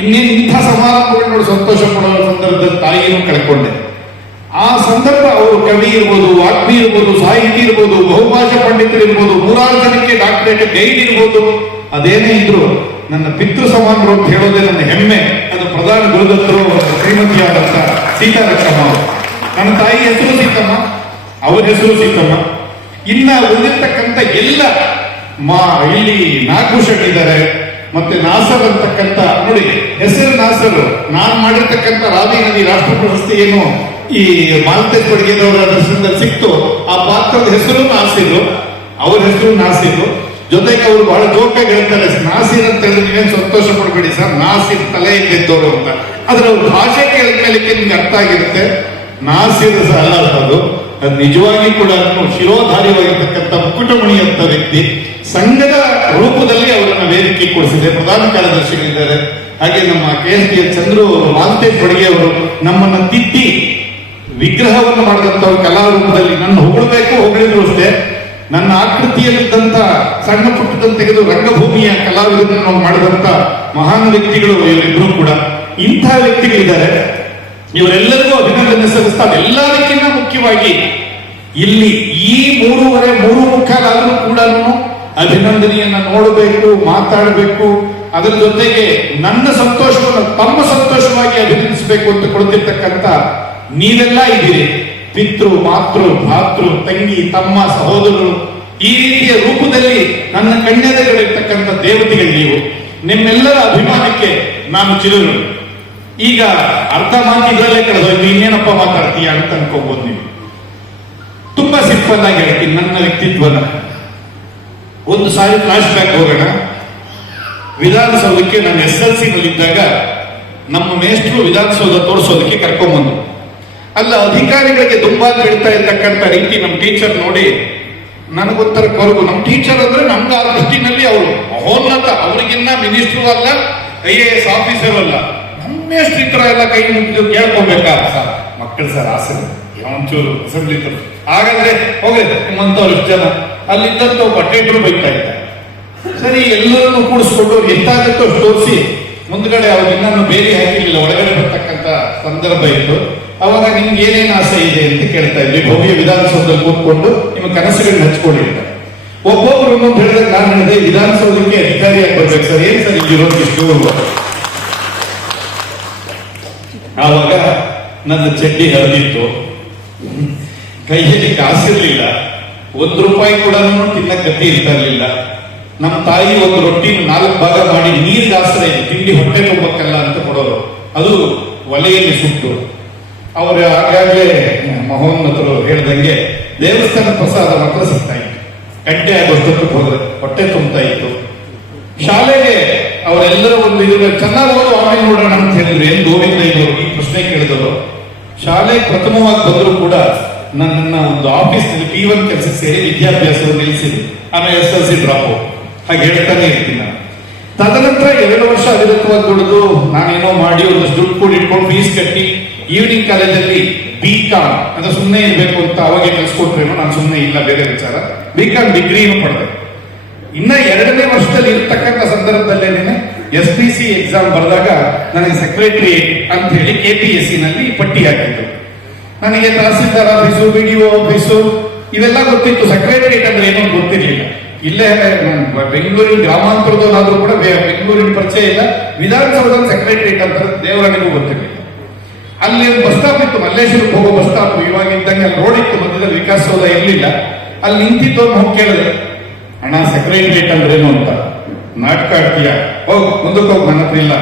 ಇನ್ನೇನು ಇಂಥ ಸಮಾರಂಭಗಳು ನೋಡಿ ಸಂತೋಷ ಪಡುವ ಸಂದರ್ಭದಲ್ಲಿ ತಾಯಿಯನ್ನು ಕಳ್ಕೊಂಡೆ. ಆ ಸಂದರ್ಭ ಅವರು ಕವಿ ಇರ್ಬೋದು, ವಾಗ್ಮಿ ಇರ್ಬೋದು, ಸಾಹಿತಿ ಇರ್ಬೋದು, ಬಹುಭಾಷಾ ಪಂಡಿತರು ಇರ್ಬೋದು, 100 ಜನಕ್ಕೆ ಡಾಕ್ಟರೇಟ್, ಗೈಡ್ ಇರ್ಬೋದು, ಅದೇನೇ ಇದ್ರು ನನ್ನ ಪಿತೃ ಸಮಾನರು ಅಂತ ಹೇಳೋದೇ ನನ್ನ ಹೆಮ್ಮೆ. ಅದು ಪ್ರಧಾನ ಗುರುದತ್ತರು ಶ್ರೀಮತಿಯಾದಂತ ಸೀತಾರಕ್ಷಮ್ಮ ಅವರು. ನನ್ನ ತಾಯಿ ಹೆಸರು ಸೀತಮ್ಮ, ಅವರ ಹೆಸರು ಸೀತಮ್ಮ. ಇನ್ನ ಉಳಿದಿರ್ತಕ್ಕಂಥ ಎಲ್ಲ ಇಲ್ಲಿ ನಾಗಭೂಷಣ್ ಇದ್ದಾರೆ, ಮತ್ತೆ ನಾಸರ್ ಅಂತಕ್ಕಂಥ, ನೋಡಿ ಹೆಸರು ನಾಸರು. ನಾನು ಮಾಡಿರ್ತಕ್ಕಂಥ ರಾವಿ ನದಿ ರಾಷ್ಟ್ರ ಪ್ರಶಸ್ತಿ ಏನು ಈ ಮಾಲ್ತೇಶ್ ಬಡ್ಗೇದವರ ದರ್ಶನದಲ್ಲಿ ಸಿಕ್ತು, ಆ ಪಾತ್ರದ ಹೆಸರು ನಾಸಿರು, ಅವ್ರ ಹೆಸರು ನಾಸಿರು. ಜೊತೆಗೆ ಅವರು ಬಹಳ ಜೋಕಾಗಿ ಹೇಳ್ತಾರೆ, ನಾಸಿರ್ ಅಂತ ಹೇಳಿದ್ರೆ ನೀವೇನು ಸಂತೋಷ ಪಡ್ಬೇಡಿ ಸರ್, ನಾಸಿರ್ ತಲೆ ಇದ್ದಿದ್ದವರು ಅಂತ. ಆದ್ರೆ ಅವ್ರ ಭಾಷೆ ಕೇಳಿದ ಮೇಲೆ ನಿಮ್ಗೆ ಅರ್ಥ ಆಗಿರುತ್ತೆ, ನಾಸಿರ್ ಅಲ್ಲ ಅದು ನಿಜವಾಗಿ ಕೂಡ ಶಿರೋಧಾರಿಯಾಗಿರ್ತಕ್ಕಂಥ ಮುಕುಟಮಣಿ ಅಂತ ವ್ಯಕ್ತಿ. ಸಂಘದ ರೂಪದಲ್ಲಿ ಅವರನ್ನ ವೇದಿಕೆ ಕೊಡಿಸಿದೆ. ಪ್ರಧಾನ ಕಾರ್ಯದರ್ಶಿಗಳಿದ್ದಾರೆ. ಹಾಗೆ ನಮ್ಮ KSDL ಚಂದ್ರು, ಮಾಲ್ತೇಶ್ ಬಡ್ಗೆ ಅವರು ನಮ್ಮನ್ನ ತಿದ್ದಿ ವಿಗ್ರಹವನ್ನು ಮಾಡಿದಂಥವ್ರು ಕಲಾರೂಪದಲ್ಲಿ. ನನ್ನ ಹೊಗಳಬೇಕು, ಹೊಗಳಿದ್ರು ಅಷ್ಟೇ. ನನ್ನ ಆಕೃತಿಯಲ್ಲಿದ್ದಂತ ಸಣ್ಣ ಪುಟ್ಟದನ್ನು ತೆಗೆದು ರಂಗಭೂಮಿಯ ಕಲಾವಿದರನ್ನು ಮಾಡಿದಂತ ಮಹಾನ್ ವ್ಯಕ್ತಿಗಳು ಇವರಿಬ್ರು ಕೂಡ. ಇಂಥ ವ್ಯಕ್ತಿಗಳಿದ್ದಾರೆ. ಇವರೆಲ್ಲರಿಗೂ ಅಭಿನಂದನೆ ಸಲ್ಲಿಸ್ತಾ, ಎಲ್ಲದಕ್ಕಿಂತ ಮುಖ್ಯವಾಗಿ ಇಲ್ಲಿ ಈ 3:30 ಆದರೂ ಕೂಡ ಅಭಿನಂದನೆಯನ್ನ ನೋಡಬೇಕು, ಮಾತಾಡಬೇಕು. ಅದರ ಜೊತೆಗೆ ನನ್ನ ಸಂತೋಷವನ್ನು ತಮ್ಮ ಸಂತೋಷವಾಗಿ ಅಭಿನಂದಿಸಬೇಕು ಅಂತ ಕೊಡ್ತಿರ್ತಕ್ಕಂಥ ನೀವೆಲ್ಲ ಇದ್ದೀರಿ. ಪಿತೃ, ಮಾತೃ, ಭಾತೃ, ತಂಗಿ, ತಮ್ಮ, ಸಹೋದರರು, ಈ ರೀತಿಯ ರೂಪದಲ್ಲಿ ನನ್ನ ಕಣ್ಯದಲ್ಲಿರ್ತಕ್ಕಂಥ ದೇವತೆಗಳು ನೀವು. ನಿಮ್ಮೆಲ್ಲರ ಅಭಿಮಾನಕ್ಕೆ ನಾನು ಚಿರರು. ಈಗ ಅರ್ಧ ಮಾತು ಇದರಲ್ಲೇ ಕಳೆದೋಯ್ತು, ಇನ್ನೇನಪ್ಪ ಮಾತಾಡ್ತೀಯ ಅಂತ ಅನ್ಕೋಬಹುದು ನೀವು. ತುಂಬಾ ಸಿಂಪಲ್ ಆಗಿ ಹೇಳ್ತೀನಿ ನನ್ನ ವ್ಯಕ್ತಿತ್ವನ. ಒಂದು ಸಾರಿ ಫ್ಲಾಶ್ ಬ್ಯಾಕ್ ಹೋಗೋಣ. ವಿಧಾನಸೌಧಕ್ಕೆ ನಾನು SLC ನಲ್ಲಿದ್ದಾಗ ನಮ್ಮ ಮೇಷ್ಟ್ರು ವಿಧಾನಸೌಧ ತೋರಿಸೋದಕ್ಕೆ ಕರ್ಕೊಂಡ್ಬಂದು, ಅಲ್ಲ ಅಧಿಕಾರಿಗಳಿಗೆ ತುಂಬಾ ಬೀಳ್ತಾ ಇರ್ತಕ್ಕಂಥ ರೀತಿ ನಮ್ಮ ಟೀಚರ್ ನೋಡಿ ನನಗೊಂಥರ ಕೊರಗು. ನಮ್ಮ ಟೀಚರ್ ಅಂದ್ರೆ ನಮ್ಗೆ ಆ ದೃಷ್ಟಿನಲ್ಲಿ ಅವರು ಮಹೋನ್ನತ, ಅವರಿಗಿನ್ನ ಮಿನಿಸ್ಟ್ರು ಅಲ್ಲ, IAS ಆಫೀಸರ್ ಅಲ್ಲ. ನಮ್ಮ ಮೇಷ್ಟ್ರು ಈ ತರ ಎಲ್ಲ ಕೈ ಮುಗಿದು ಕೇಳ್ಕೊಬೇಕಾ ಸರ್, ಮಕ್ಕಳು ಸರ್ ಆಸೆ ಒಂಚೂರು ಅಸೆಂಬ್ಲಿ ತರ. ಹಾಗಾದ್ರೆ ಹೋಗಿ ನಿಮ್ಮಂತವ್ರು ಇಷ್ಟು ಜನ ಅಲ್ಲಿದ್ದಂತ ಬಟ್ಟೆಗಳು ಬೈತಾ ಇದ್ದಾರೆ. ಸರಿ, ಎಲ್ಲರನ್ನು ಕೂಡಿಸ್ಕೊಂಡು ಎಷ್ಟಾಗುತ್ತೋ ಅಷ್ಟು ತೋರಿಸಿ ಮುಂದ್ಗಡೆ ಅವ್ರು ಇನ್ನೂ ಬೇರೆ ಹಾಕಿರ್ಲಿಲ್ಲ, ಒಳಗಡೆ ಬರ್ತಕ್ಕಂಥ ಸಂದರ್ಭ ಇತ್ತು. ಅವಾಗ ನಿಮ್ಗೆ ಏನೇನು ಆಸೆ ಇದೆ ಅಂತ ಕೇಳ್ತಾ ಇದ್ವಿ. ಭವ್ಯ ವಿಧಾನಸೌಧದಲ್ಲಿ ಕೂತ್ಕೊಂಡು ನಿಮ್ಮ ಕನಸುಗಳನ್ನ ಹಚ್ಕೊಂಡಿರ್ತಾರೆ. ಒಬ್ಬೊಬ್ರು ಒಂದೊಂದು ಹೇಳಿದಾಗ ನಾನು ಹೇಳಿದೆ, ವಿಧಾನಸೌಧಕ್ಕೆ ಅಧಿಕಾರಿಯಾಗಿ ಬರ್ಬೇಕು ಸರ್. ಏನ್ ಸರ್ ಇರೋದು ಇಷ್ಟು? ಆವಾಗ ನನ್ನ ಚಡ್ಡಿ ಹರಿದಿತ್ತು, ಕೈಯಲ್ಲಿ ಕಾಸಿರ್ಲಿಲ್ಲ, ₹1 ಕೂಡ ತಿನ್ನಕ್ ಗತಿ ಇರ್ತಾ ಇರ್ಲಿಲ್ಲ. ನಮ್ಮ ತಾಯಿ ಒಂದು ರೊಟ್ಟಿನ 4 ಭಾಗ ಮಾಡಿ ನೀರಿಗೆ ಆಸರೆ ಇದೆ, ತಿಂಡಿ ಹೊಟ್ಟೆ ತುಂಬಕ್ಕಲ್ಲ ಅಂತ ಕೊಡೋರು. ಅದು ಒಲೆಯಲ್ಲಿ ಸುಟ್ಟು. ಅವರು ಆಗಾಗಲೇ ಮಹೋನ್ನತರು ಹೇಳ್ದಂಗೆ ದೇವಸ್ಥಾನ ಪ್ರಸಾದ ಮಾತ್ರ ಸಿಗ್ತಾ ಇತ್ತು. ಗಂಟೆ ಆಗೋಷ್ಟೊತ್ತು ಹೋದ್ರೆ ಹೊಟ್ಟೆ ತುಂಬ್ತಾ ಇತ್ತು. ಶಾಲೆಗೆ ಅವರೆಲ್ಲರ ಒಂದು ಇದ್ರ ಚೆನ್ನಾಗಿ ಓದು ಆಮೇಲೆ ನೋಡೋಣ ಅಂತ ಹೇಳಿದ್ರು. ಏನ್ ಗೋವಿಂದ ಇವರು ಈ ಪ್ರಶ್ನೆ ಕೇಳಿದವರು. ಶಾಲೆ ಪ್ರಥಮವಾಗಿ ಬಂದ್ರು ಕೂಡ ನನ್ನ ಒಂದು ಆಫೀಸ್ನಲ್ಲಿ P1 ಕೆಲಸ ಸೇರಿ ವಿದ್ಯಾಭ್ಯಾಸವನ್ನು ನಿಲ್ಲಿಸಿದ್ರು. ಆಮೇಲೆ SLC ಡ್ರಾಪ್ ಹಾಗೆ ಹೇಳ್ತಾನೆ ಇರ್ತೀನಿ ನಾನು. ತದನಂತರ 2 ವರ್ಷ ಅವಿರತವಾಗಿ ದುಡಿದು ನಾನೇನೋ ಮಾಡಿ ಒಂದಷ್ಟು ದುಡ್ಡು ಕೂಡ ಇಟ್ಕೊಂಡು ಫೀಸ್ ಕಟ್ಟಿ ಈವ್ನಿಂಗ್ ಕಾಲೇಜಲ್ಲಿ BCom ಅಂದ್ರೆ ಸುಮ್ಮನೆ ಇರ್ಬೇಕು ಅಂತ ಅವಾಗೆ ಕಲ್ಸ್ಕೊಟ್ರೇನೋ, ನಾನು ಸುಮ್ಮನೆ ಇಲ್ಲ, ಬೇರೆ ವಿಚಾರ. BCom ಡಿಗ್ರಿನೂ ಪಡೆದೆ. ಇನ್ನ 2ನೇ ವರ್ಷದಲ್ಲಿ ಇರ್ತಕ್ಕಂಥ ಸಂದರ್ಭದಲ್ಲೇನೆ SPC ಎಕ್ಸಾಮ್ ಬರೆದಾಗ ನನಗೆ ಸೆಕ್ರೆಟರಿ ಅಂತ ಹೇಳಿ KPSC ನಲ್ಲಿ ಪಟ್ಟಿ ಹಾಕಿದ್ರು. ನನಗೆ ತಹಸೀಲ್ದಾರ್ ಆಫೀಸು, BDO ಆಫೀಸು ಇವೆಲ್ಲ ಗೊತ್ತಿತ್ತು. ಸೆಕ್ರೆಟರಿಯೇಟ್ ಅಂದ್ರೆ ಏನೋ ಗೊತ್ತಿರಲಿಲ್ಲ. ಇಲ್ಲೇ ಬೆಂಗಳೂರಿನ ಗ್ರಾಮಾಂತರದವರಾದ್ರೂ ಕೂಡ ಬೆಂಗಳೂರಿನ ಪರಿಚಯ ಇಲ್ಲ. ವಿಧಾನಸೌಧದ ಸೆಕ್ರೆಟರಿಯೇಟ್ ಅಂತ ದೇವರಾಣಿಗೂ ಗೊತ್ತಿರಲಿಲ್ಲ. ಅಲ್ಲಿ ಒಂದು ಬಸ್ ಸ್ಟಾಪ್ ಇತ್ತು, ಮಲ್ಲೇಶ್ವರಕ್ಕೆ ಹೋಗೋ ಬಸ್ ಸ್ಟಾಪ್. ಇವಾಗ ಇದ್ದಂಗೆ ಅಲ್ಲಿ ರೋಡ್ ಇತ್ತು, ಮಧ್ಯದಲ್ಲಿ ವಿಕಾಸಸೌಧ ಇರಲಿಲ್ಲ. ಅಲ್ಲಿ ನಿಂತಿದ್ದು ಹೋಗಿ ಕೇಳಿದೆ, ಅಣ್ಣ ಸೆಕ್ರೆಟರಿಯೇಟ್ ಅಂದ್ರೇನು ಅಂತ. ನಾಟಕ ಆಡ್ತೀಯ, ಹೋಗ್ ಮುಂದಕ್ಕೆ ಹೋಗಿ, ನನ್ನ ಹತ್ರ ಇಲ್ಲ.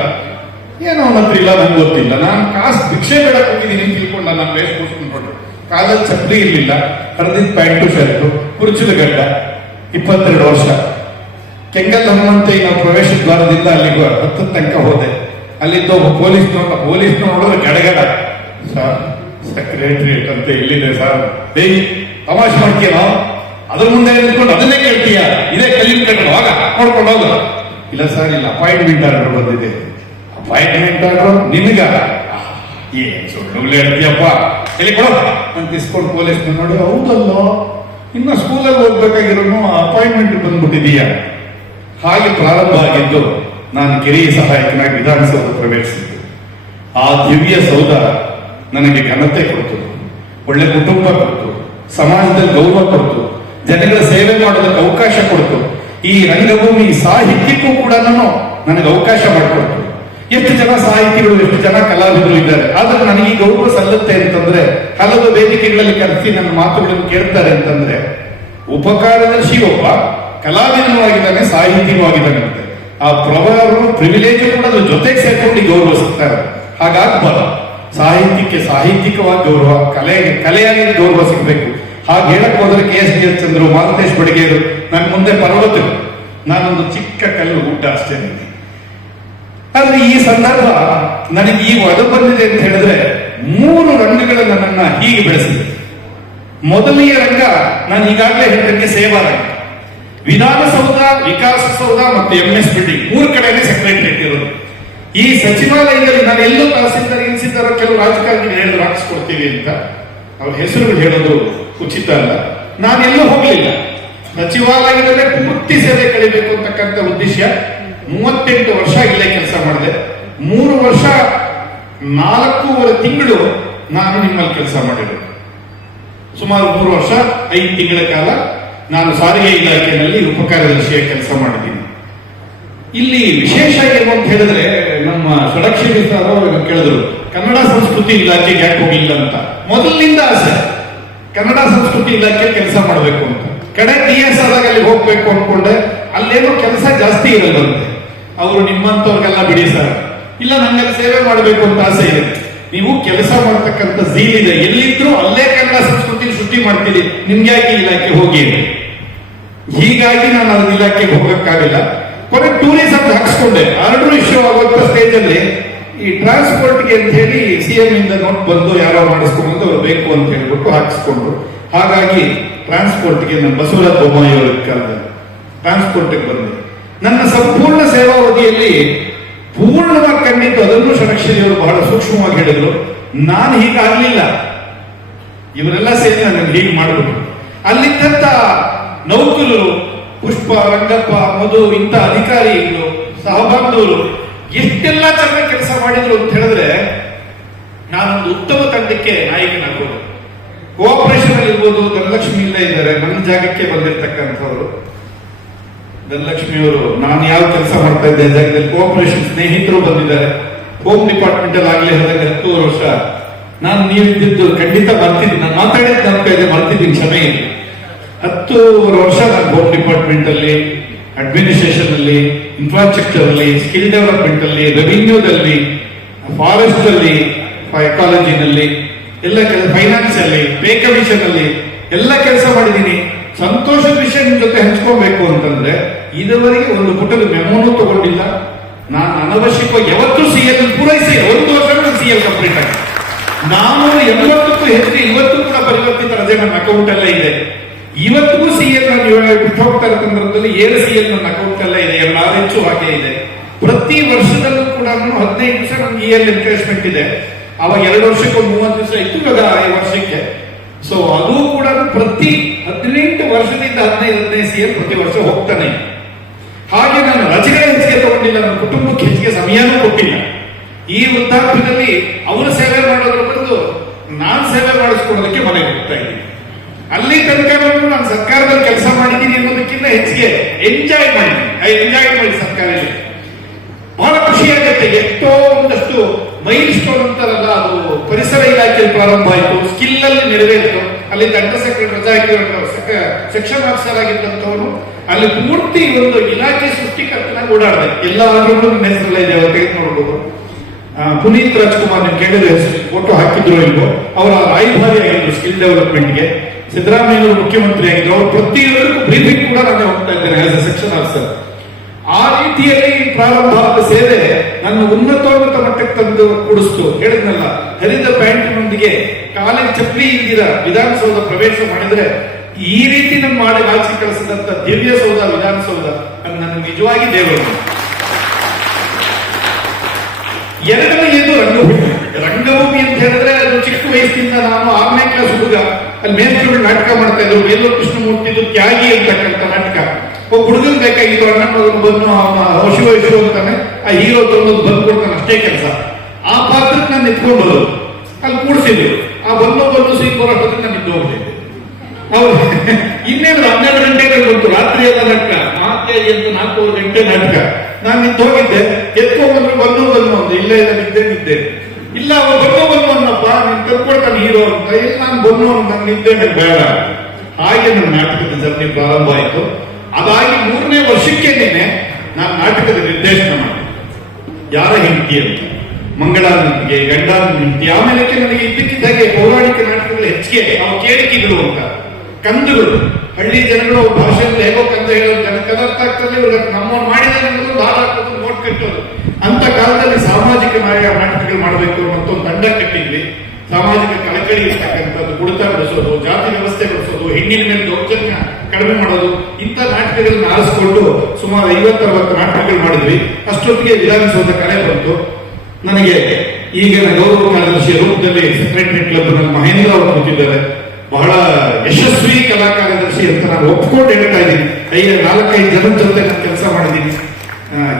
ಏನೋ ಅವನ ಹತ್ರ ಇಲ್ಲ, ನಂಗೆ ಗೊತ್ತಿಲ್ಲ. ನಾನು ಕಾಸು ಭಿಕ್ಷೆ ಬೇಡಕ್ಕೆ ಹೋಗಿದ್ದೀನಿ ಅಂತ ತಿಳ್ಕೊಂಡ. ನಾನು ವೇಸ್ಟ್ ಕೂಸ್ಕೊಂಡು ಕಾಲಲ್ಲಿ ಚಪ್ಪಲಿ ಇರಲಿಲ್ಲ, ಹರಿದಿದ್ದ ಪ್ಯಾಂಟು ಶರ್ಟು, ಕುರ್ಚಿದ ಗಡ್ಡ. 22 ವರ್ಷ. ಕೆಂಗಲ್ ಹನುಮಂತಯ್ಯ ಪ್ರವೇಶ ದ್ವಾರದಿಂದ ಅಲ್ಲಿಗೂ 10 ತನಕ ಹೋದೆ. ಅಲ್ಲಿದ್ದ ಒಬ್ಬ ಪೊಲೀಸ್ ನೋಡಿದ್ರೆ ಗಡಗಡ, ಸರ್ ಸೆಕ್ರೆಟರಿಯೇಟ್ ಅಂತ ಇಲ್ಲಿದೆ ಸರ್. ದೇವಿ ತಮಾಷೆ ಮಾಡ್ತೀಯನೋ, ಅದ್ರ ಮುಂದೆ ನಿಂತ್ಕೊಂಡು ಅದನ್ನೇ ಕೇಳ್ತೀಯ, ಇದೇ ಕಲ್ಲಿನ ಕಟ್ಟಡ, ಆಗ ನೋಡ್ಕೊಂಡು ಹೋಗ. ಇಲ್ಲ ಸರ್, ಇಲ್ಲ ಅಪಾಯಿಂಟ್ಮೆಂಟ್ ಆರ್ಡರ್ ಬಂದಿದೆ. ಅಪಾಯಿಂಟ್ಮೆಂಟ್ ಆರ್ಡರ್ ನಿನಗ? ಏನ್ ಸುಳ್ಳು ಹೇಳ್ತೀಯಪ್ಪ, ಎಲ್ಲಿ ಕೊಡೋ ಅಂತ ಇಸ್ಕೊಂಡು ಪೊಲೀಸ್ ನೋಡಿ, ಹೌದಲ್ಲ ಇನ್ನು ಸ್ಕೂಲಲ್ಲಿ ಹೋಗ್ಬೇಕಾಗಿರೋನು ಅಪಾಯಿಂಟ್ಮೆಂಟ್ ಬಂದ್ಬಿಟ್ಟಿದೀಯ. ಹಾಗೆ ಪ್ರಾರಂಭ ಆಗಿದ್ದು ನಾನು ಕಿರಿಯ ಸಹಾಯಕನಾಗಿ ವಿಧಾನಸೌಧ ಪ್ರವೇಶಿಸಿದ್ದು. ಆ ದಿವ್ಯ ಸೌಧ ನನಗೆ ಘನತೆ ಕೊಡ್ತು, ಒಳ್ಳೆ ಕುಟುಂಬ ಕೊಡ್ತು, ಸಮಾಜದಲ್ಲಿ ಗೌರವ ಕೊಡ್ತು, ಜನಗಳ ಸೇವೆ ಮಾಡೋದಕ್ಕೆ ಅವಕಾಶ ಕೊಡ್ತು. ಈ ರಂಗಭೂಮಿ ಸಾಹಿತ್ಯಕ್ಕೂ ಕೂಡ ನನಗೆ ಅವಕಾಶ ಮಾಡಿಕೊಡ್ತು. ಎಷ್ಟು ಜನ ಸಾಹಿತಿಗಳು, ಎಷ್ಟು ಜನ ಕಲಾವಿದರು ಇದ್ದಾರೆ. ಆದ್ರೆ ನನಗೆ ಈ ಗೌರವ ಸಲ್ಲುತ್ತೆ ಅಂತಂದ್ರೆ, ಹಲವು ವೇದಿಕೆಗಳಲ್ಲಿ ಕರೆಸಿ ನನ್ನ ಮಾತುಗಳನ್ನು ಕೇಳ್ತಾರೆ ಅಂತಂದ್ರೆ, ಉಪಕಾರದರ್ಶಿ ಒಬ್ಬ ಕಲಾವಿದನೂ ಆಗಿದ್ದಾನೆ, ಸಾಹಿತಿಯೂ ಆಗಿದ್ದಾನೆ ಅಂತೆ. ಆ ಪ್ರಿವಿಲೇಜ್ ಕೂಡ ಅದ್ರ ಜೊತೆಗೆ ಸೇರ್ಕೊಂಡು ಗೌರವಿಸುತ್ತಾರೆ. ಹಾಗಾಗ್ಬಾರ್ದು. ಸಾಹಿತ್ಯಕ್ಕೆ ಸಾಹಿತ್ಯಿಕವಾಗಿ ಗೌರವ, ಕಲೆಗೆ ಕಲೆಯಾಗಿ ಗೌರವ ಸಿಗಬೇಕು. ಹಾಗೆ ಹೇಳಕ್ ಹೋದ್ರೆ KS ಚಂದ್ರು, ಮಾಲತೇಶ್ ಬಡಿಗೇರು ನನ್ನ ಮುಂದೆ ಪರ್ವತರು, ನಾನೊಂದು ಚಿಕ್ಕ ಕಲ್ಲು ಗುಡ್ಡ ಅಷ್ಟೇ. ಆದ್ರೆ ಈ ಸಂದರ್ಭ ನನಗೆ ಈ ಒದ ಬಂದಿದೆ ಅಂತ ಹೇಳಿದ್ರೆ, 3 ರಂಗಗಳು ನನ್ನನ್ನ ಹೀಗೆ ಬೆಳೆಸಿದೆ. ಮೊದಲನೆಯ ರಂಗ ನಾನು ಈಗಾಗಲೇ ಹೇಳಿದಂಗೆ ಸೇವಾ ರಂಗ. ವಿಧಾನಸೌಧ, ವಿಕಾಸಸೌಧ ಮತ್ತು MS ಬಿಲ್ಡಿಂಗ್ 3 ಕಡೆನೇ ಸೆಕ್ರೆಟರಿಯೇಟ್ ಇರೋದು. ಈ ಸಚಿವಾಲಯದಲ್ಲಿ ನಾನು ಎಲ್ಲೂ ತಹಸೀಲ್ದಾರ್ ಇನ್ಸಿದ್ದಾರ ಕೆಲವು ರಾಜಕಾರಣಿಗಳು ಹೇಳಿದ್ರು ಹಾಕಿಸ್ಕೊಡ್ತೀವಿ ಅಂತ. ಅವ್ರ ಹೆಸರುಗಳು ಹೇಳೋದು ಉಚಿತ ಅಲ್ಲ. ನಾನೆಲ್ಲೂ ಹೋಗ್ಲಿಲ್ಲ. ಸಚಿವಾಲಯದಲ್ಲೇ ಪೂರ್ತಿ ಸೇವೆ ಕಳಿಬೇಕು ಅಂತಕ್ಕಂಥ ಉದ್ದೇಶ. 38 ವರ್ಷ ಇಲ್ಲೇ ಕೆಲಸ ಮಾಡಿದೆ. 3 ವರ್ಷ 4.5 ತಿಂಗಳು ನಾನು ನಿಮ್ಮಲ್ಲಿ ಕೆಲಸ ಮಾಡಿದೆ. ಸುಮಾರು 3 ವರ್ಷ 5 ತಿಂಗಳ ಕಾಲ ನಾನು ಸಾರಿಗೆ ಇಲಾಖೆಯಲ್ಲಿ ಉಪಕಾರ್ಯದರ್ಶಿಯ ಕೆಲಸ ಮಾಡಿದ್ದೀನಿ. ಇಲ್ಲಿ ವಿಶೇಷ ಏನು ಅಂತ ಹೇಳಿದ್ರೆ, ನಮ್ಮ ಷಡಕ್ಷರಿ ಕೇಳಿದ್ರು ಕನ್ನಡ ಸಂಸ್ಕೃತಿ ಇಲಾಖೆಗೆ ಯಾಕೆ ಹೋಗಿಲ್ಲ ಅಂತ. ಮೊದಲಿನಿಂದ ಆಸೆ ಕನ್ನಡ ಸಂಸ್ಕೃತಿ ಇಲಾಖೆ ಕೆಲಸ ಮಾಡಬೇಕು ಅಂತ. ಕಡೆ TS ಆದಾಗ ಅಲ್ಲಿ ಹೋಗ್ಬೇಕು ಅನ್ಕೊಂಡೆ. ಅಲ್ಲೇನೋ ಕೆಲಸ ಜಾಸ್ತಿ ಇರಲ್ಲಂತೆ. ಅವರು ನಿಮ್ಮಂತವ್ರಿಗೆಲ್ಲ ಬಿಡಿ ಸರ್, ಇಲ್ಲ ನಂಗೆ ಸೇವೆ ಮಾಡಬೇಕು ಅಂತ ಆಸೆ ಇದೆ. ನೀವು ಕೆಲಸ ಮಾಡತಕ್ಕಂಥ ಝೀಲ್ ಇದೆ, ಎಲ್ಲಿದ್ರು ಅಲ್ಲೇ ಕನ್ನಡ ಸಂಸ್ಕೃತಿ ಸೃಷ್ಟಿ ಮಾಡ್ತೀರಿ, ನಿಮ್ಗೆ ಯಾಕೆ ಇಲಾಖೆ ಹೋಗಿ. ಹೀಗಾಗಿ ನಾನು ಅದ್ರ ಇಲಾಖೆಗೆ ಹೋಗಕ್ಕಾಗಿಲ್ಲ. ಕೊನೆ ಟೂರಿಸಂ ಹಾಕ್ಸ್ಕೊಂಡೆ. ಆರ್ಡರ್ ಇಶ್ಯೂ ಆಗುವಂತ ಸ್ಟೇಜ್ ಅಲ್ಲಿ ಈ ಟ್ರಾನ್ಸ್ಪೋರ್ಟ್ಗೆ ಅಂತ ಹೇಳಿ CM ಇಂದ ನೋಟ್ ಬಂದು ಯಾರೋ ಮಾಡಿಸ್ಕೊಂಡು ಅವ್ರು ಬೇಕು ಅಂತ ಹೇಳ್ಬಿಟ್ಟು ಹಾಕಿಸ್ಕೊಂಡ್ರು. ಹಾಗಾಗಿ ಟ್ರಾನ್ಸ್ಪೋರ್ಟ್ಗೆ ನಮ್ಮ ಬಸವರಾಜ ಬೊಮ್ಮಾಯಿ ಅವರ ಕಾಲದಲ್ಲಿ ಟ್ರಾನ್ಸ್ಪೋರ್ಟ್ಗೆ ಬಂದೆ. ನನ್ನ ಸಂಪೂರ್ಣ ಸೇವಾವಧಿಯಲ್ಲಿ ಪೂರ್ಣವಾಗಿ ಕಂಡಿದ್ದು ಅದನ್ನು ಷಡಕ್ಷರಿಯವರು ಬಹಳ ಸೂಕ್ಷ್ಮವಾಗಿ ಹೇಳಿದ್ರು. ನಾನು ಹೀಗಾಗ್ಲಿಲ್ಲ, ಇವರೆಲ್ಲ ಸೇರಿ ನನಗೆ ಹೀಗೆ ಮಾಡಿದ್ರು. ಅಲ್ಲಿದ್ದಂತ ನೌಕರರು, ಪುಷ್ಪ, ರಂಗಪ್ಪ, ಮಧು, ಇಂಥ ಅಧಿಕಾರಿಗಳು, ಸಹಬಾಂಧವರು ಎಷ್ಟೆಲ್ಲ ಚೆನ್ನಾಗಿ ಕೆಲಸ ಮಾಡಿದ್ರು ಅಂತ ಹೇಳಿದ್ರೆ, ನಾನೊಂದು ಉತ್ತಮ ತಂಡಕ್ಕೆ ನಾಯಕನಾಗೋದು. ಕೋಆಪರೇಷನ್ ಅಲ್ಲಿ ಇರ್ಬೋದು, ಧನಲಕ್ಷ್ಮಿ ಇಲ್ಲ ಇದ್ದಾರೆ ನನ್ನ ಜಾಗಕ್ಕೆ ಬಂದಿರ್ತಕ್ಕಂಥವ್ರು. ಧನಲಕ್ಷ್ಮಿಯವರು ನಾನು ಯಾವ ಕೆಲಸ ಮಾಡ್ತಾ ಇದ್ದೆ ಜಾಗದಲ್ಲಿ ಕೋಆಪರೇಷನ್ ಸ್ನೇಹಿತರು ಬಂದಿದ್ದಾರೆ. ಹೋಮ್ ಡಿಪಾರ್ಟ್ಮೆಂಟ್ ಅಲ್ಲಿ ಆಗ್ಲೇ ಹೇಳಿದಾಗ 10 ವರ್ಷ ನಾನು ನೀವಿದ್ದು ಖಂಡಿತ ಮರ್ತಿದ್ದೀನಿ. ನಾನು ಮಾತಾಡಿದ ನಂಬಿಕೆ ಇದೆ, ಮರ್ತಿದ್ದೀನಿ, ಕ್ಷಮೆ ಇದೆ. 10 ವರ್ಷ ನಾನು ಹೋಮ್ ಡಿಪಾರ್ಟ್ಮೆಂಟ್ ಅಲ್ಲಿ, ಅಡ್ಮಿನಿಸ್ಟ್ರೇಷನ್ ಅಲ್ಲಿ, ಇನ್ಫ್ರಾಸ್ಟ್ರಕ್ಚರ್ ಅಲ್ಲಿ, ಸ್ಕಿಲ್ ಡೆವಲಪ್ಮೆಂಟ್ ಅಲ್ಲಿ, ರೆವಿನ್ಯೂದಲ್ಲಿ, ಫಾರೆಸ್ಟ್ ಅಲ್ಲಿ, ಎಕಾಲಜಿನಲ್ಲಿ ಎಲ್ಲ ಕೆಲಸ, ಫೈನಾನ್ಸ್ ಅಲ್ಲಿ, ಪೇ ಕಮಿಷನ್ ಅಲ್ಲಿ ಎಲ್ಲ ಕೆಲಸ ಮಾಡಿದ್ದೀನಿ. ಸಂತೋಷದ ವಿಷಯ ನಿಮ್ ಜೊತೆ ಹಂಚ್ಕೋಬೇಕು ಅಂತಂದ್ರೆ, ಇದುವರೆಗೆ ಒಂದು ಪುಟದ ಮೆಮೋನು ತಗೊಂಡಿಲ್ಲ. ನಾನು ಅನವಶ್ಯಕವಾಗಿ ಯಾವತ್ತೂ CL ಪೂರೈಸಿ 1 ವರ್ಷ CL ಕಂಪ್ಲೀಟ್ ಆಗಿದೆ. 480ಕ್ಕೂ ಹೆಚ್ಚು ಇವತ್ತು ಕೂಡ ಪರಿವರ್ತಿತ ರಜೆ ನನ್ನ ಅಕೌಂಟ್ ಎಲ್ಲ ಇದೆ. ಇವತ್ತಿಗೂ CL ನಾನು ಬಿಟ್ಟು ಹೋಗ್ತಾ ಇರೋ ಸಂದರ್ಭದಲ್ಲಿ 7 CL ನನ್ನ ಅಕೌಂಟ್ ಎಲ್ಲ ಇದೆ, 2 ಹೆಚ್ಚು ಹಾಗೆ ಇದೆ. ಪ್ರತಿ ವರ್ಷದಲ್ಲೂ ಕೂಡ 15 ದಿವಸ ನಮ್ಗೆ EL ಎನ್ಕರೇಜ್ಮೆಂಟ್ ಇದೆ. ಅವಾಗ 2 ವರ್ಷಕ್ಕೆ 30 ದಿವಸ ಇತ್ತು, ಇವಾಗ 5 ವರ್ಷಕ್ಕೆ. ಸೊ ಅದು ಕೂಡ ಪ್ರತಿ 18 ವರ್ಷದಿಂದ 15 CL ಪ್ರತಿ ವರ್ಷ ಹೋಗ್ತಾನೆ. ಹಾಗೆ ನಾನು ರಜೆಗಳ ಹೆಚ್ಚಿಗೆ ತಗೊಂಡಿಲ್ಲ, ನನ್ನ ಕುಟುಂಬಕ್ಕೆ ಹೆಚ್ಚಿಗೆ ಸಮಯನೂ ಕೊಟ್ಟಿಲ್ಲ. ಈ ವೃದ್ಧಾಪ್ಯದಲ್ಲಿ ಅವರು ಸೇವೆ ಮಾಡೋದ್ರ ಬದಲು ನಾನು ಸೇವೆ ಮಾಡಿಸ್ಕೊಡೋದಕ್ಕೆ ಮನೆಗೆ ಹೋಗ್ತಾ ಇದ್ದೀನಿ. ಅಲ್ಲಿ ತನಕ ನಾನು ಸರ್ಕಾರದಲ್ಲಿ ಕೆಲಸ ಮಾಡಿದ್ದೀನಿ ಅನ್ನೋದಕ್ಕಿಂತ ಹೆಚ್ಚಿಗೆ ಎಂಜಾಯ್ ಮಾಡಿ ಸರ್ಕಾರದಲ್ಲಿ ಬಹಳ ಖುಷಿಯಾಗುತ್ತೆ. ಎಷ್ಟೋ ಒಂದಷ್ಟು ಮೈಲ್ ಸ್ಟೋನ್ ಅಂತಾರಲ್ಲ, ಅದು ಪರಿಸರ ಇಲಾಖೆಯಲ್ಲಿ ಪ್ರಾರಂಭ ಆಯಿತು, ಸ್ಕಿಲ್ ಅಲ್ಲಿ ನೆರವೇರಿತು. ಅಲ್ಲಿ ದಂಡ ಸೆಕ್ರೆಟರಿ ರಜಾ ಸೆಕ್ಷನ್ ಆಫೀಸರ್ ಆಗಿದ್ದಂಥವನು ಅಲ್ಲಿ ಪೂರ್ತಿ ಒಂದು ಇಲಾಖೆ ಸೃಷ್ಟಿಕರ್ತನಾಗಿ ಓಡಾಡಿದೆ. ಎಲ್ಲ ಆದ್ರೂ ನನ್ನ ಹೆಸರಲ್ಲ ಇದೆ, ಅವ್ರು ತೆಗೆದು ನೋಡ್ಬೋದು. ಪುನೀತ್ ರಾಜ್ಕುಮಾರ್ ನೀವು ಕೇಳಿದ್ರೆ ಫೋಟೋ ಹಾಕಿದ್ರು ಇಲ್ವೋ, ಅವರ ರಾಯಭಾರಿ ಆಗಿದ್ರು ಸ್ಕಿಲ್ ಡೆವಲಪ್ಮೆಂಟ್ಗೆ. ಸಿದ್ದರಾಮಯ್ಯ ಮುಖ್ಯಮಂತ್ರಿ ಆಗಿದ್ರು. ಅವ್ರು ಪ್ರತಿಯೊಂದಕ್ಕೂ ಬ್ರೀಫಿಂಗ್ ಕೂಡ ನಾನು ಹೋಗ್ತಾ ಇದ್ದೇನೆ ಆಸ್ ಎ ಸೆಕ್ಷನ್ ಆಫೀಸರ್. ಆ ರೀತಿಯಲ್ಲಿ ಪ್ರಾರಂಭ ಆದ ಸೇವೆ ನನ್ನ ಉನ್ನತೋನ್ನತ ಮಟ್ಟಕ್ಕೆ ತಂದು ಕೂಡಿಸ್ತು. ಹೇಳಿದ್ನಲ್ಲ, ಹರಿದ ಪ್ಯಾಂಟಿನೊಂದಿಗೆ ಕಾಲಿನ ಚಪ್ಪಲಿ ಇಲ್ದಿರ ವಿಧಾನಸೌಧ ಪ್ರವೇಶ ಮಾಡಿದ್ರೆ ಈ ರೀತಿ ನಮ್ಮ ಮಾಡಿ ಆಚೆ ಕಳಿಸಿದಂತ ದಿವ್ಯ ಸೌಧ ವಿಧಾನಸೌಧ ಅದು ನನ್ನ ನಿಜವಾಗಿ ದೇವರು. ಎರಡನೆಯದು ರಂಗಭೂಮಿ ಅಂತ ಹೇಳಿದ್ರೆ ಅದು ಚಿಕ್ಕ ವಯಸ್ಸಿನಿಂದ ನಾನು 6ನೇ ಕ್ಲಾಸ್ ಹುಡುಗ ಅಲ್ಲಿ ಮೇಲ್ಕೂರು ನಾಟಕ ಮಾಡ್ತಾ ಇದ್ರು. ಬೇಲೂರು ಕೃಷ್ಣಮೂರ್ತಿದು ತ್ಯಾಗಿ ಅಂತಕ್ಕಂಥ ನಾಟಕ. ಒಬ್ಬ ಹುಡುಗನ್ ಬೇಕಾಗಿತ್ತು, ಅಣ್ಣ ಮಗನು ಬಂದು ಅವನ ಶಿವ ಅಂತಾನೆ ಆ ಹೀರೋ ತಂದು ಬಂದ್ಕೊಡ್ತಾನೆ, ಅಷ್ಟೇ ಕೆಲಸ. ಆ ಪಾತ್ರಕ್ಕೆ ನಾನು ಎತ್ಕೊಂಡೋದು ಅಲ್ಲಿ ಕೂಡಿಸಿದ್ರು. ಆ ಬಂದು ಸೀಟ್ ಬರೋಷ್ಟೊತ್ತಿಗೆ ನಾನು ಇದ್ದು ಹೋಗ್ತಿದ್ದೆ. ಅವ್ರು ಇನ್ನೇನು 12 ಗಂಟೆಗೆ ಬಂತು, ರಾತ್ರಿ ಎಲ್ಲ ನಾಟಕ, 4 ಗಂಟೆ ನಾಟಕ. ನಾನು ನಿಂತು ಹೋಗಿದ್ದೆ, ಎತ್ಕೊಂಡ್ಬಂದ್ರು ಬಂದು ಒಂದು ಇಲ್ಲೇ ನಿದ್ದೆ ಇಲ್ಲ, ಅವ್ರು ಬಂದು ಅನ್ನಪ್ಪ ನೀನ್ ಕರ್ಕೊಡ್ತಾನೆ ಹೀರೋ ಅಂತ. ಇಲ್ಲ ನಾನು ಬಂದು ನಾನು ನಿದ್ದೆ ಬೇಡ. ಹಾಗೆ ನನ್ನ ನಾಟಕದ ಜರ್ನಿ ಪ್ರಾರಂಭ ಆಯಿತು. ಅದಾಗಿ 3ನೇ ವರ್ಷಕ್ಕೆ ನಾನು ನಾಟಕದ ನಿರ್ದೇಶನ ಮಾಡಿದೆ. ಯಾರ ಹೆಂಡತಿ ಅಂತ, ಮಂಗಳಾನಂದಿಗೆ ಗಂಡಾನಂದಿ. ಆಮೇಲೆ ನನಗೆ ಇದ್ದಕ್ಕಿದ್ದಾಗೆ ಪೌರಾಣಿಕ ನಾಟಕಗಳು ಹೆಚ್ಚಿಗೆ ಅವು ಕೇಳಿಕೆಗಳು ಅಂತ, ಕಂದುಗಳು, ಹಳ್ಳಿ ಜನಗಳು ಭಾಷೆಯಲ್ಲಿ ಹೇಗೋ ಕಂದ ಹೇಳೋದು, ಜನಕ್ಕೆ ಅರ್ಥ ಆಗ್ತದೆ. ಇವ್ರಿಗೆ ನಮ್ಮವ್ರು ಮಾಡಿದ ದಾರ ಹಾಕೋದು, ನೋಟ್ ಕಟ್ಟೋದು. ಅಂತ ಕಾಲದಲ್ಲಿ ಸಾಮಾಜಿಕ ನಾಟಕಗಳು ಮಾಡಬೇಕು ಮತ್ತೊಂದು ತಂಡ ಕಟ್ಟಿದ್ವಿ. ಸಾಮಾಜಿಕ ಕಳಕಳಿ ಇರ್ತಕ್ಕಂಥದ್ದು, ಕುಡಿತ ಬಿಡಿಸೋದು, ಜಾತಿ ವ್ಯವಸ್ಥೆ ಬಿಡಿಸೋದು, ಹೆಣ್ಣಿನ ಮೇಲೆ ದೌರ್ಜನ್ಯ ಕಡಿಮೆ ಮಾಡೋದು, ಇಂಥ ನಾಟಕಗಳನ್ನ ಆರಿಸಿಕೊಂಡು ಸುಮಾರು 50-60 ನಾಟಕಗಳು ಮಾಡಿದ್ವಿ. ಅಷ್ಟೊತ್ತಿಗೆ ವಿಧಾನಸೌಧ ಕರೆ ಬಂತು. ನನಗೆ ಈಗಿನ ಗೌರವ ಕಾರ್ಯದರ್ಶಿ ರೂಪದಲ್ಲಿ ಸೆಕ್ರೆಟರಿ ಕ್ಲಬ್ ನಲ್ಲಿ ಮಹೇಂದ್ರ ಅವರು ಕೂತಿದ್ದಾರೆ. ಬಹಳ ಯಶಸ್ವಿ ಕಲಾ ಕಾರ್ಯದರ್ಶಿ ಅಂತ ನಾನು ಒಪ್ಕೊಂಡು ಹೇಳ್ತಾ ಇದ್ದೀನಿ. 4-5 ಜನರ ಜೊತೆ ನಾನು ಕೆಲಸ ಮಾಡಿದ್ದೀನಿ.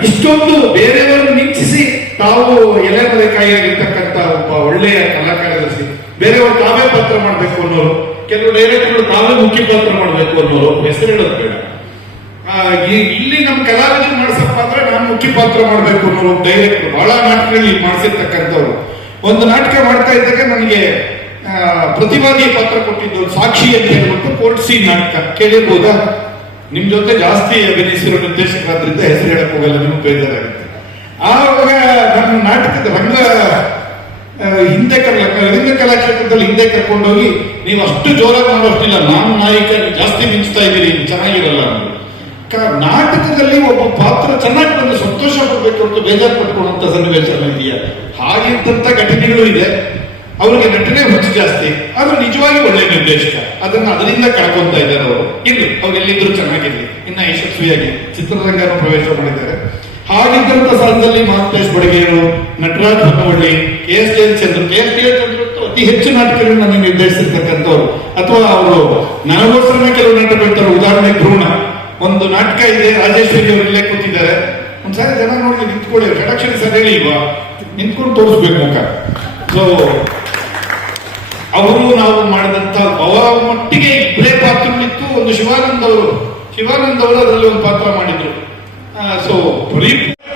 ಇಷ್ಟೊಂದು ಬೇರೆಯವರನ್ನು ನಿಂತಿಸಿ ತಾವು ಎಲೆಮರೆಕಾಯಿಯಾಗಿರ್ತಕ್ಕಂಥ ಒಬ್ಬ ಒಳ್ಳೆಯ ಕಲಾ ಕಾರ್ಯದರ್ಶಿ. ಬೇರೆಯವರು ತಾವೇ ಪಾತ್ರ ಮಾಡಬೇಕು ಅನ್ನೋರು, ಕೆಲವು ಡೈರೆಕ್ಟರ್ಗಳು ತಾವೇ ಮುಖ್ಯ ಪಾತ್ರ ಮಾಡಬೇಕು ಅನ್ನೋರು, ಹೆಸರು ಹೇಳೋದು ಬೇಡ. ಇಲ್ಲಿ ನಮ್ಮ ಕಲಾವಿದರು ಮಾಡಿಸಪ್ಪ ಅಂದ್ರೆ ನಾನು ಮುಖ್ಯ ಪಾತ್ರ ಮಾಡಬೇಕು ಅನ್ನೋರು ಡೈರೆಕ್ಟರ್. ಬಹಳ ನಾಟಕಗಳಲ್ಲಿ ಮಾಡಿಸಿರ್ತಕ್ಕಂಥವ್ರು. ಒಂದು ನಾಟಕ ಮಾಡ್ತಾ ಇದ್ದಾಗ ನನಗೆ ಪ್ರತಿವಾದಿ ಪಾತ್ರ ಕೊಟ್ಟಿದ್ದು ಸಾಕ್ಷಿ ಅಂತ ಹೇಳ್ಬಿಟ್ಟು ಕೋರ್ಟ್ ಸೀನ್ ನಾಟಕ ಕೇಳಿರ್ಬೋದಾ? ನಿಮ್ ಜೊತೆ ಜಾಸ್ತಿ ಅಭಿನಯಿಸಿರೋ ನಿರ್ದೇಶಕರಾದ್ರಿಂದ ಹೆಸರು ಹೇಳಕ್ ಹೋಗಲ್ಲ, ನಿಮ್ಗೆ ಬೇಜಾರಾಗುತ್ತೆ. ಆವಾಗ ನನ್ನ ನಾಟಕದ ರಂಗ ಕಲಾಕ್ಷೇತ್ರದಲ್ಲಿ ಹಿಂದೆ ಕರ್ಕೊಂಡೋಗಿ ನೀವು ಅಷ್ಟು ಜೋರಾಗಿ ಮಾಡೋಷ್ಟಿಲ್ಲ, ನಾನು ನಾಯಕ ಜಾಸ್ತಿ ಮಿಂಚ್ತಾ ಇದ್ದೀರಿ, ಚೆನ್ನಾಗಿರಲ್ಲ ಅನ್ನೋದು. ನಾಟಕದಲ್ಲಿ ಒಬ್ಬ ಪಾತ್ರ ಚೆನ್ನಾಗಿ ಬಂದು ಸಂತೋಷ ಪಡ್ಬೇಕು ಅಂತ ಬೇಜಾರು ಪಟ್ಕೊಳ್ಳುವಂತ ಸನ್ನಿವೇಶ ಇದೆಯಾ? ಹಾಗಿದ್ದಂತ ಘಟನೆಗಳು ಇದೆ. ಅವ್ರಿಗೆ ನಟನೆ ಹುಚ್ಚು ಜಾಸ್ತಿ, ಆದ್ರೂ ನಿಜವಾಗಿ ಒಳ್ಳೆ ನಿರ್ದೇಶಕ. ಅದರಿಂದ ಕಳ್ಕೊಂತ ಇದ್ದಾರೆ ಅವರು. ಇರ್ಲಿ, ಅವ್ರು ಎಲ್ಲಿದ್ರು ಚೆನ್ನಾಗಿರ್ಲಿ, ಇನ್ನ ಯಶಸ್ವಿಯಾಗಿ ಚಿತ್ರರಂಗನ ಪ್ರವೇಶ ಮಾಡಿದ್ದಾರೆ. ಹಾಗಿದ್ದಂತ ಸ್ಥಳದಲ್ಲಿ ಮಾಂತೇಶ್ ಬಡಗೇರು, ನಟರಾಜ್ ಹೊನ್ನವಳ್ಳಿ, ಕೆ.ಎಸ್.ಕೆ. ಚಂದ್ರ ಅತಿ ಹೆಚ್ಚು ನಾಟಕಗಳನ್ನ ನನಗೆ ನಿರ್ದೇಶಿಸಿರ್ತಕ್ಕಂಥವ್ರು. ಅಥವಾ ಅವರು ನನಗೋಸ್ಕರನೇ ಕೆಲವು ನಾಟಕ ಹೇಳ್ತಾರೆ. ಉದಾಹರಣೆ ಭ್ರೂಣ ಒಂದು ನಾಟಕ ಇದೆ, ರಾಜೇಶ್ವರಿ ಅವರು ಇಲ್ಲೇ ಕೂತಿದ್ದಾರೆ. ಒಂದ್ಸಾರಿ ಜನ ನೋಡಿ ನಿಂತ್ಕೊಳ್ಳಿ, ಪ್ರೊಡಕ್ಷನ್ ಸರಿ ಇಲ್ವಾ, ನಿಂತ್ಕೊಂಡು ತೋರಿಸ್ಬೇಕು ಮುಖ. ಸೊ ಅವರು ನಾವು ಮಾಡಿದಂತ ಅವರ ಮಟ್ಟಿಗೆ ಇಬ್ಬರೇ ಪಾತ್ರಗಳಿತ್ತು. ಒಂದು ಶಿವಾನಂದ್ ಅವರು ಅದರಲ್ಲಿ ಒಂದು ಪಾತ್ರ ಮಾಡಿದ್ರು. ಸೊ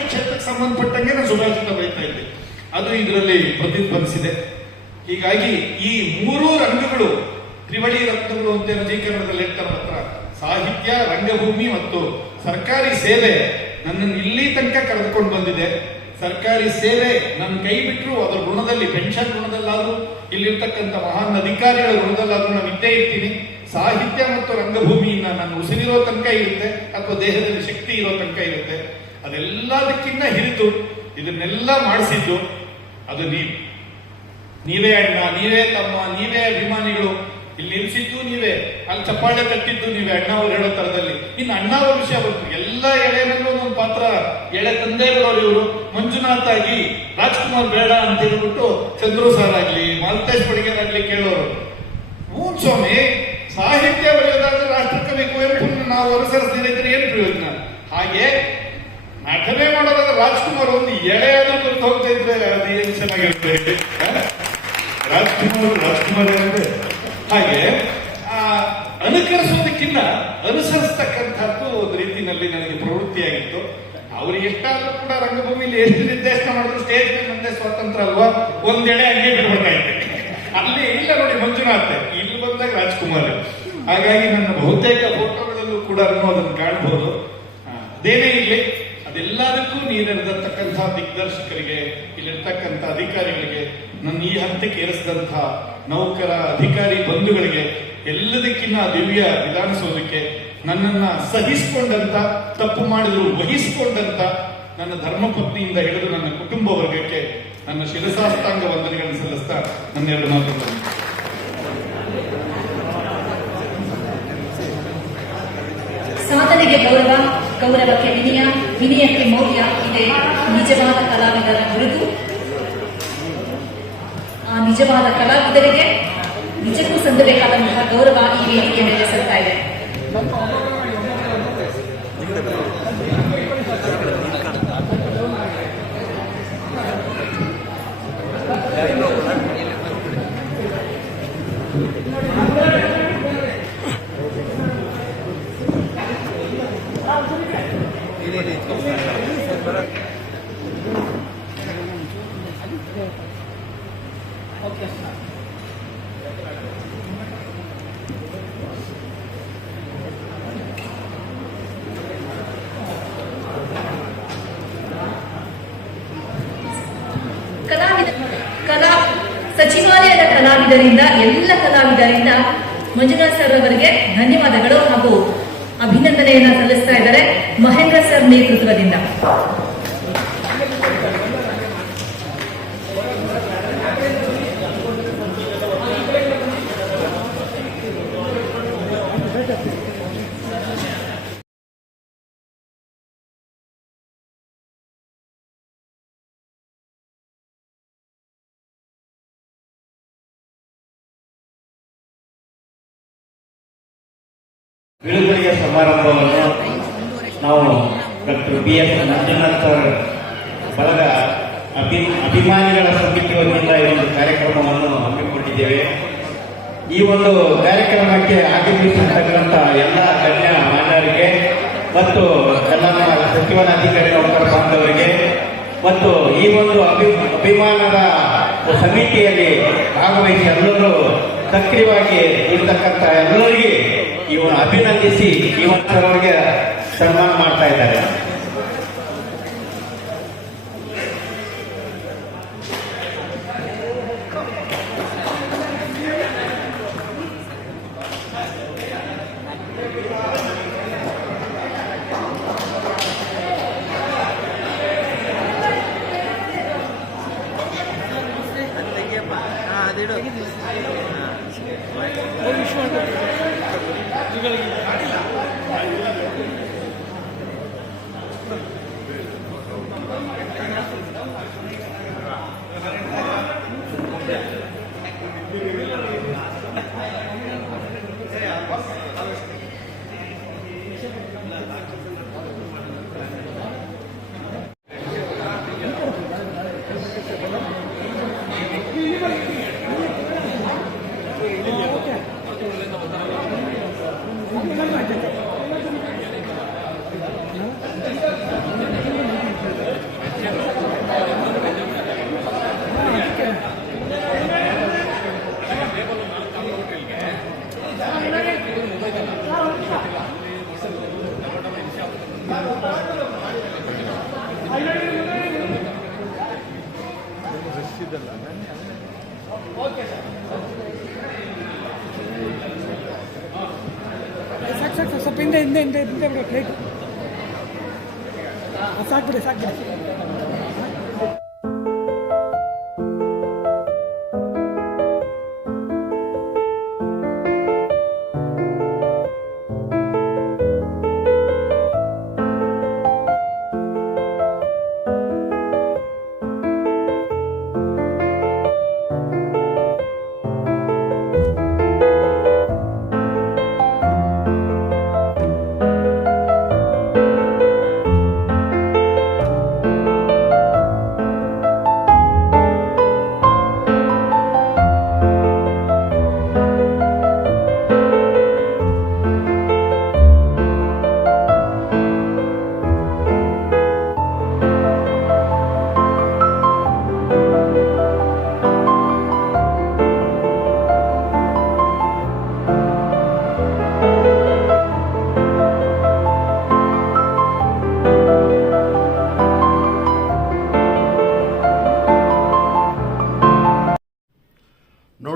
ಕ್ಷೇತ್ರಕ್ಕೆ ಸಂಬಂಧಪಟ್ಟಂಗೆ ನಾನು ಸುಭಾಷಿತ ಬರೀತಾ ಇದ್ದೆ, ಅದು ಇದರಲ್ಲಿ ಪ್ರತಿಧ್ವನಿಸಿದೆ. ಹೀಗಾಗಿ ಈ 3 ರಂಗಗಳು ತ್ರಿವಳಿ ರತ್ನಗಳು ಅಂತ ನಜೀಕರಣದಲ್ಲಿ ಹೇಳ್ತಾರೆ ಹತ್ರ, ಸಾಹಿತ್ಯ, ರಂಗಭೂಮಿ ಮತ್ತು ಸರ್ಕಾರಿ ಸೇವೆ ನನ್ನನ್ನು ಇಲ್ಲಿ ತನಕ ಕರೆದುಕೊಂಡು ಬಂದಿದೆ. ಸರ್ಕಾರಿ ಸೇವೆ ನನ್ನ ಕೈ ಬಿಟ್ಟರು ಅದರ ಋಣದಲ್ಲಿ, ಪೆನ್ಷನ್ ಋಣದಲ್ಲಾದ್ರೂ, ಇಲ್ಲಿರ್ತಕ್ಕಂಥ ಮಹಾನ್ ಅಧಿಕಾರಿಗಳ ಋಣದಲ್ಲಾದ್ರೂ ನಾನು ಇದ್ದೇ ಇರ್ತೀನಿ. ಸಾಹಿತ್ಯ ಮತ್ತು ರಂಗಭೂಮಿಯಿಂದ ನನ್ನ ಉಸಿರಿರೋ ತನಕ ಇರುತ್ತೆ, ಅಥವಾ ದೇಹದಲ್ಲಿ ಶಕ್ತಿ ಇರೋ ತನಕ ಇರುತ್ತೆ. ಅದೆಲ್ಲದಕ್ಕಿಂತ ಹಿರಿತು ಇದನ್ನೆಲ್ಲ ಮಾಡಿಸಿದ್ದು ಅದು ನೀವೇ ಅಣ್ಣ, ನೀವೇ ತಮ್ಮ, ನೀವೇ ಅಭಿಮಾನಿಗಳು. ಇಲ್ಲಿ ನಿಲ್ಸಿದ್ದು ನೀವೇ, ಅಲ್ಲಿ ಚಪ್ಪಾಳೆ ತಟ್ಟಿದ್ದು ನೀವೇ, ಅಣ್ಣ ಅವ್ರು ಹೇಳೋ ತರದಲ್ಲಿ. ಇನ್ನು ಅಣ್ಣ ಅವ್ರ ವಿಷಯ ಬಂತು, ಎಲ್ಲ ಎಳೆನಲ್ಲೂ ಒಂದೊಂದು ಪಾತ್ರ ಎಳೆ ತಂದೆ ಬರೋರು ಇವರು. ಮಂಜುನಾಥ್ ಆಗಿ ರಾಜ್ಕುಮಾರ್ ಬೇಡ ಅಂತ ಹೇಳ್ಬಿಟ್ಟು ಚಂದ್ರು ಸರ್ ಆಗ್ಲಿ, ಮಾಲ್ತೇಶ್ ಬಡಗೇರಾಗ್ಲಿ ಕೇಳೋರು. ಹ್ಞೂ ಸ್ವಾಮಿ, ಸಾಹಿತ್ಯ ಬರೆಯೋದಾದ್ರೆ ರಾಷ್ಟ್ರಕವಿ ಕುವೆಂಪು ನಾವು ಅನುಸರಿಸದಿದ್ರೆ ಏನ್ ಪ್ರಯೋಜನ? ಹಾಗೆ ನಟನೆ ಮಾಡೋದಾದ್ರೆ ರಾಜ್ಕುಮಾರ್ ಒಂದು ಎಳೆಯಾದ್ರೂ ಗೊತ್ತು ಹೋಗ್ತಾ ಇದ್ರೆ ಅದು ಏನ್ ಚೆನ್ನಾಗಿರುತ್ತೆ. ರಾಜ್ಕುಮಾರ್ ಅಂದ್ರೆ ಹಾಗೆ ಅನುಕರಿಸೋದಕ್ಕಿಂತ ಅನುಸರಿಸ್ತಕ್ಕಂಥದ್ದು ಒಂದು ರೀತಿಯಲ್ಲಿ ನನಗೆ ಪ್ರವೃತ್ತಿಯಾಗಿತ್ತು. ಅವ್ರು ಎಷ್ಟಾದ್ರೂ ಕೂಡ ರಂಗಭೂಮಿಯಲ್ಲಿ ಎಷ್ಟು ನಿರ್ದೇಶನ ಮಾಡಿದ್ರು ಸ್ಟೇಜ್ ಮೇಲೆ ಮುಂದೆ ಸ್ವಾತಂತ್ರ್ಯ ಅಲ್ವಾ, ಒಂದೆಡೆ ಹಂಗೆ ಬಿಡ್ಬೇಕಾ ಇದ್ದೆ. ಅಲ್ಲಿ ಇಲ್ಲ ನೋಡಿ ಮಂಜುನಾಥ್, ಇಲ್ಲಿ ಬಂದಾಗ ರಾಜ್ಕುಮಾರ್. ಹಾಗಾಗಿ ನನ್ನ ಬಹುತೇಕ ಫೋಟೋಗಳಲ್ಲೂ ಕೂಡ ಅದನ್ನು ಕಾಣ್ಬೋದು. ಅದೇನೇ ಇರಲಿ, ಅದೆಲ್ಲದಕ್ಕೂ ನೀಡಿರತಕ್ಕಂತಹ ದಿಗ್ದರ್ಶಕರಿಗೆ, ಇಲ್ಲಿರ್ತಕ್ಕಂಥ ಅಧಿಕಾರಿಗಳಿಗೆ, ನನ್ನ ಈ ಹಂತಕ್ಕೆ ಏರಿಸಿದಂತಹ ನೌಕರ ಅಧಿಕಾರಿ ಬಂಧುಗಳಿಗೆ, ಎಲ್ಲದಕ್ಕಿಂತ ದಿವ್ಯ ವಿಧಾನಸೌಧಕ್ಕೆ ನನ್ನನ್ನ ಸಹಿಸಿಕೊಂಡಂತ, ತಪ್ಪು ಮಾಡಿದ್ರು ವಹಿಸಿಕೊಂಡಂತ ನನ್ನ ಧರ್ಮಪತ್ನಿಯಿಂದ ಹಿಡಿದು ನನ್ನ ಕುಟುಂಬ ವರ್ಗಕ್ಕೆ ನನ್ನ ಶಿರಸಾಷ್ಟಾಂಗ ವಂದನೆಗಳನ್ನು ಸಲ್ಲಿಸ್ತಾ ನನ್ನೆರಡು ಮಾತುಗಳು. ಸಾಧನೆಗೆ ಗೌರವ, ಗೌರವಕ್ಕೆ ವಿನಯ, ವಿನಯಕ್ಕೆ ಮೌಲ್ಯ ಇದೆ ನಿಜವಾದ ಕಲಾವಿದರ ಗುರುತು. ಆ ನಿಜವಾದ ಕಲಾವಿದರಿಗೆ ನಿಜಕ್ಕೂ ಸಂದಬೇಕಾದಂತಹ ಗೌರವ ಈ ವೇದಿಕೆ ಮೇಲೆ ಸಲ್ತಾ ಇದೆ. ಸಚಿವಾಲಯದ ಕಲಾವಿದರಿಂದ, ಎಲ್ಲ ಕಲಾವಿದರಿಂದ ಮಂಜುನಾಥ್ ಸರ್ ಅವರಿಗೆ ಧನ್ಯವಾದಗಳು ಹಾಗೂ ಅಭಿನಂದನೆಯನ್ನ ಸಲ್ಲಿಸ್ತಾ ಇದ್ದಾರೆ ಮಹೇಂದ್ರ ಸರ್ ನೇತೃತ್ವದಿಂದ. ಬೀಳ್ಕೊಡುಗೆ ಸಮಾರಂಭವನ್ನು ನಾವು ಡಾಕ್ಟರ್ BS ಮಂಜುನಾಥ್ ಅವರ ಬಳಗ ಅಭಿಮಾನಿಗಳ ಸಮಿತಿ ವತಿಯಿಂದ ಈ ಒಂದು ಕಾರ್ಯಕ್ರಮವನ್ನು ಹಮ್ಮಿಕೊಂಡಿದ್ದೇವೆ. ಈ ಒಂದು ಕಾರ್ಯಕ್ರಮಕ್ಕೆ ಆಗಮಿಸಿರ್ತಕ್ಕಂಥ ಎಲ್ಲ ಗಣ್ಯ ಮಾನ್ಯರಿಗೆ ಮತ್ತು ಎಲ್ಲ ಸಚಿವನಾಧಿಕಾರಿ ನೌಕರ ಬಾಂಧವರಿಗೆ ಮತ್ತು ಈ ಒಂದು ಅಭಿಮಾನದ ಸಮಿತಿಯಲ್ಲಿ ಭಾಗವಹಿಸಿ ಎಲ್ಲರೂ ಸಕ್ರಿಯವಾಗಿ ಇರ್ತಕ್ಕಂಥ ಎಲ್ಲರಿಗೆ ಇವನು ಅಭಿನಂದಿಸಿ ಇವತ್ತರವರೆಗೆ ಸನ್ಮಾನ ಮಾಡ್ತಾ ಇದ್ದಾರೆ. ಸ್ವಲ್ಪ ಹಿಂದೆ ಪ್ಲೇಟ್ ಸಾಕ್ಬಿಡಿ.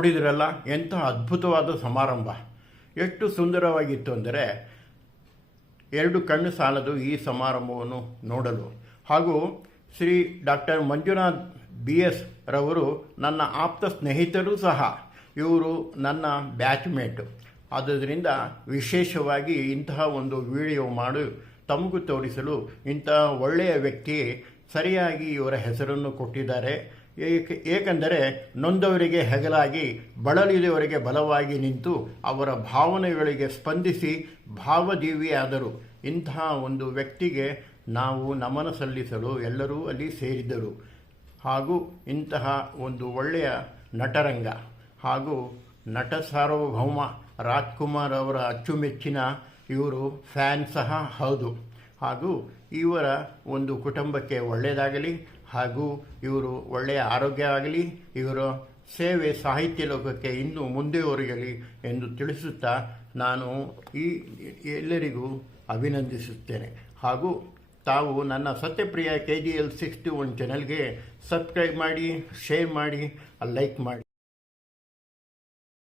ನೋಡಿದ್ರಲ್ಲ, ಎಂಥ ಅದ್ಭುತವಾದ ಸಮಾರಂಭ, ಎಷ್ಟು ಸುಂದರವಾಗಿತ್ತು ಅಂದರೆ ಎರಡು ಕಣ್ಣು ಸಾಲದು ಈ ಸಮಾರಂಭವನ್ನು ನೋಡಲು. ಹಾಗೂ ಶ್ರೀ ಡಾಕ್ಟರ್ ಮಂಜುನಾಥ್ BS ರವರು ನನ್ನ ಆಪ್ತ ಸ್ನೇಹಿತರೂ ಸಹ. ಇವರು ನನ್ನ ಬ್ಯಾಚ್ಮೇಟ್. ಆದ್ದರಿಂದ ವಿಶೇಷವಾಗಿ ಇಂತಹ ಒಂದು ವಿಡಿಯೋ ಮಾಡಿ ತಮಗೂ ತೋರಿಸಲು ಇಂತಹ ಒಳ್ಳೆಯ ವ್ಯಕ್ತಿ ಸರಿಯಾಗಿ ಇವರ ಹೆಸರನ್ನು ಕೊಟ್ಟಿದ್ದಾರೆ. ಏಕೆಂದರೆ ನೊಂದವರಿಗೆ ಹೆಗಲಾಗಿ ಬಳಲಿದವರಿಗೆ ಬಲವಾಗಿ ನಿಂತು ಅವರ ಭಾವನೆಗಳಿಗೆ ಸ್ಪಂದಿಸಿ ಭಾವಜೀವಿಯಾದರು. ಇಂತಹ ಒಂದು ವ್ಯಕ್ತಿಗೆ ನಾವು ನಮನ ಸಲ್ಲಿಸಲು ಎಲ್ಲರೂ ಅಲ್ಲಿ ಸೇರಿದ್ದರು. ಹಾಗೂ ಇಂತಹ ಒಂದು ಒಳ್ಳೆಯ ನಟರಂಗ ಹಾಗೂ ನಟ ಸಾರ್ವಭೌಮ ರಾಜ್ಕುಮಾರ್ ಅವರ ಅಚ್ಚುಮೆಚ್ಚಿನ ಇವರು ಫ್ಯಾನ್ ಸಹ ಹೌದು. ಹಾಗೂ ಇವರ ಒಂದು ಕುಟುಂಬಕ್ಕೆ ಒಳ್ಳೆಯದಾಗಲಿ, ಹಾಗೂ ಇವರು ಒಳ್ಳೆಯ ಆರೋಗ್ಯ ಆಗಲಿ, ಇವರ ಸೇವೆ ಸಾಹಿತ್ಯ ಲೋಕಕ್ಕೆ ಇನ್ನೂ ಮುಂದೆವರೆಯಲಿ ಎಂದು ತಿಳಿಸುತ್ತಾ ನಾನು ಎಲ್ಲರಿಗೂ ಅಭಿನಂದಿಸುತ್ತೇನೆ. ಹಾಗೂ ತಾವು ನನ್ನ ಸತ್ಯಪ್ರಿಯ KGL 61 ಚಾನೆಲ್ಗೆ ಸಬ್ಸ್ಕ್ರೈಬ್ ಮಾಡಿ, ಶೇರ್ ಮಾಡಿ, ಲೈಕ್ ಮಾಡಿ.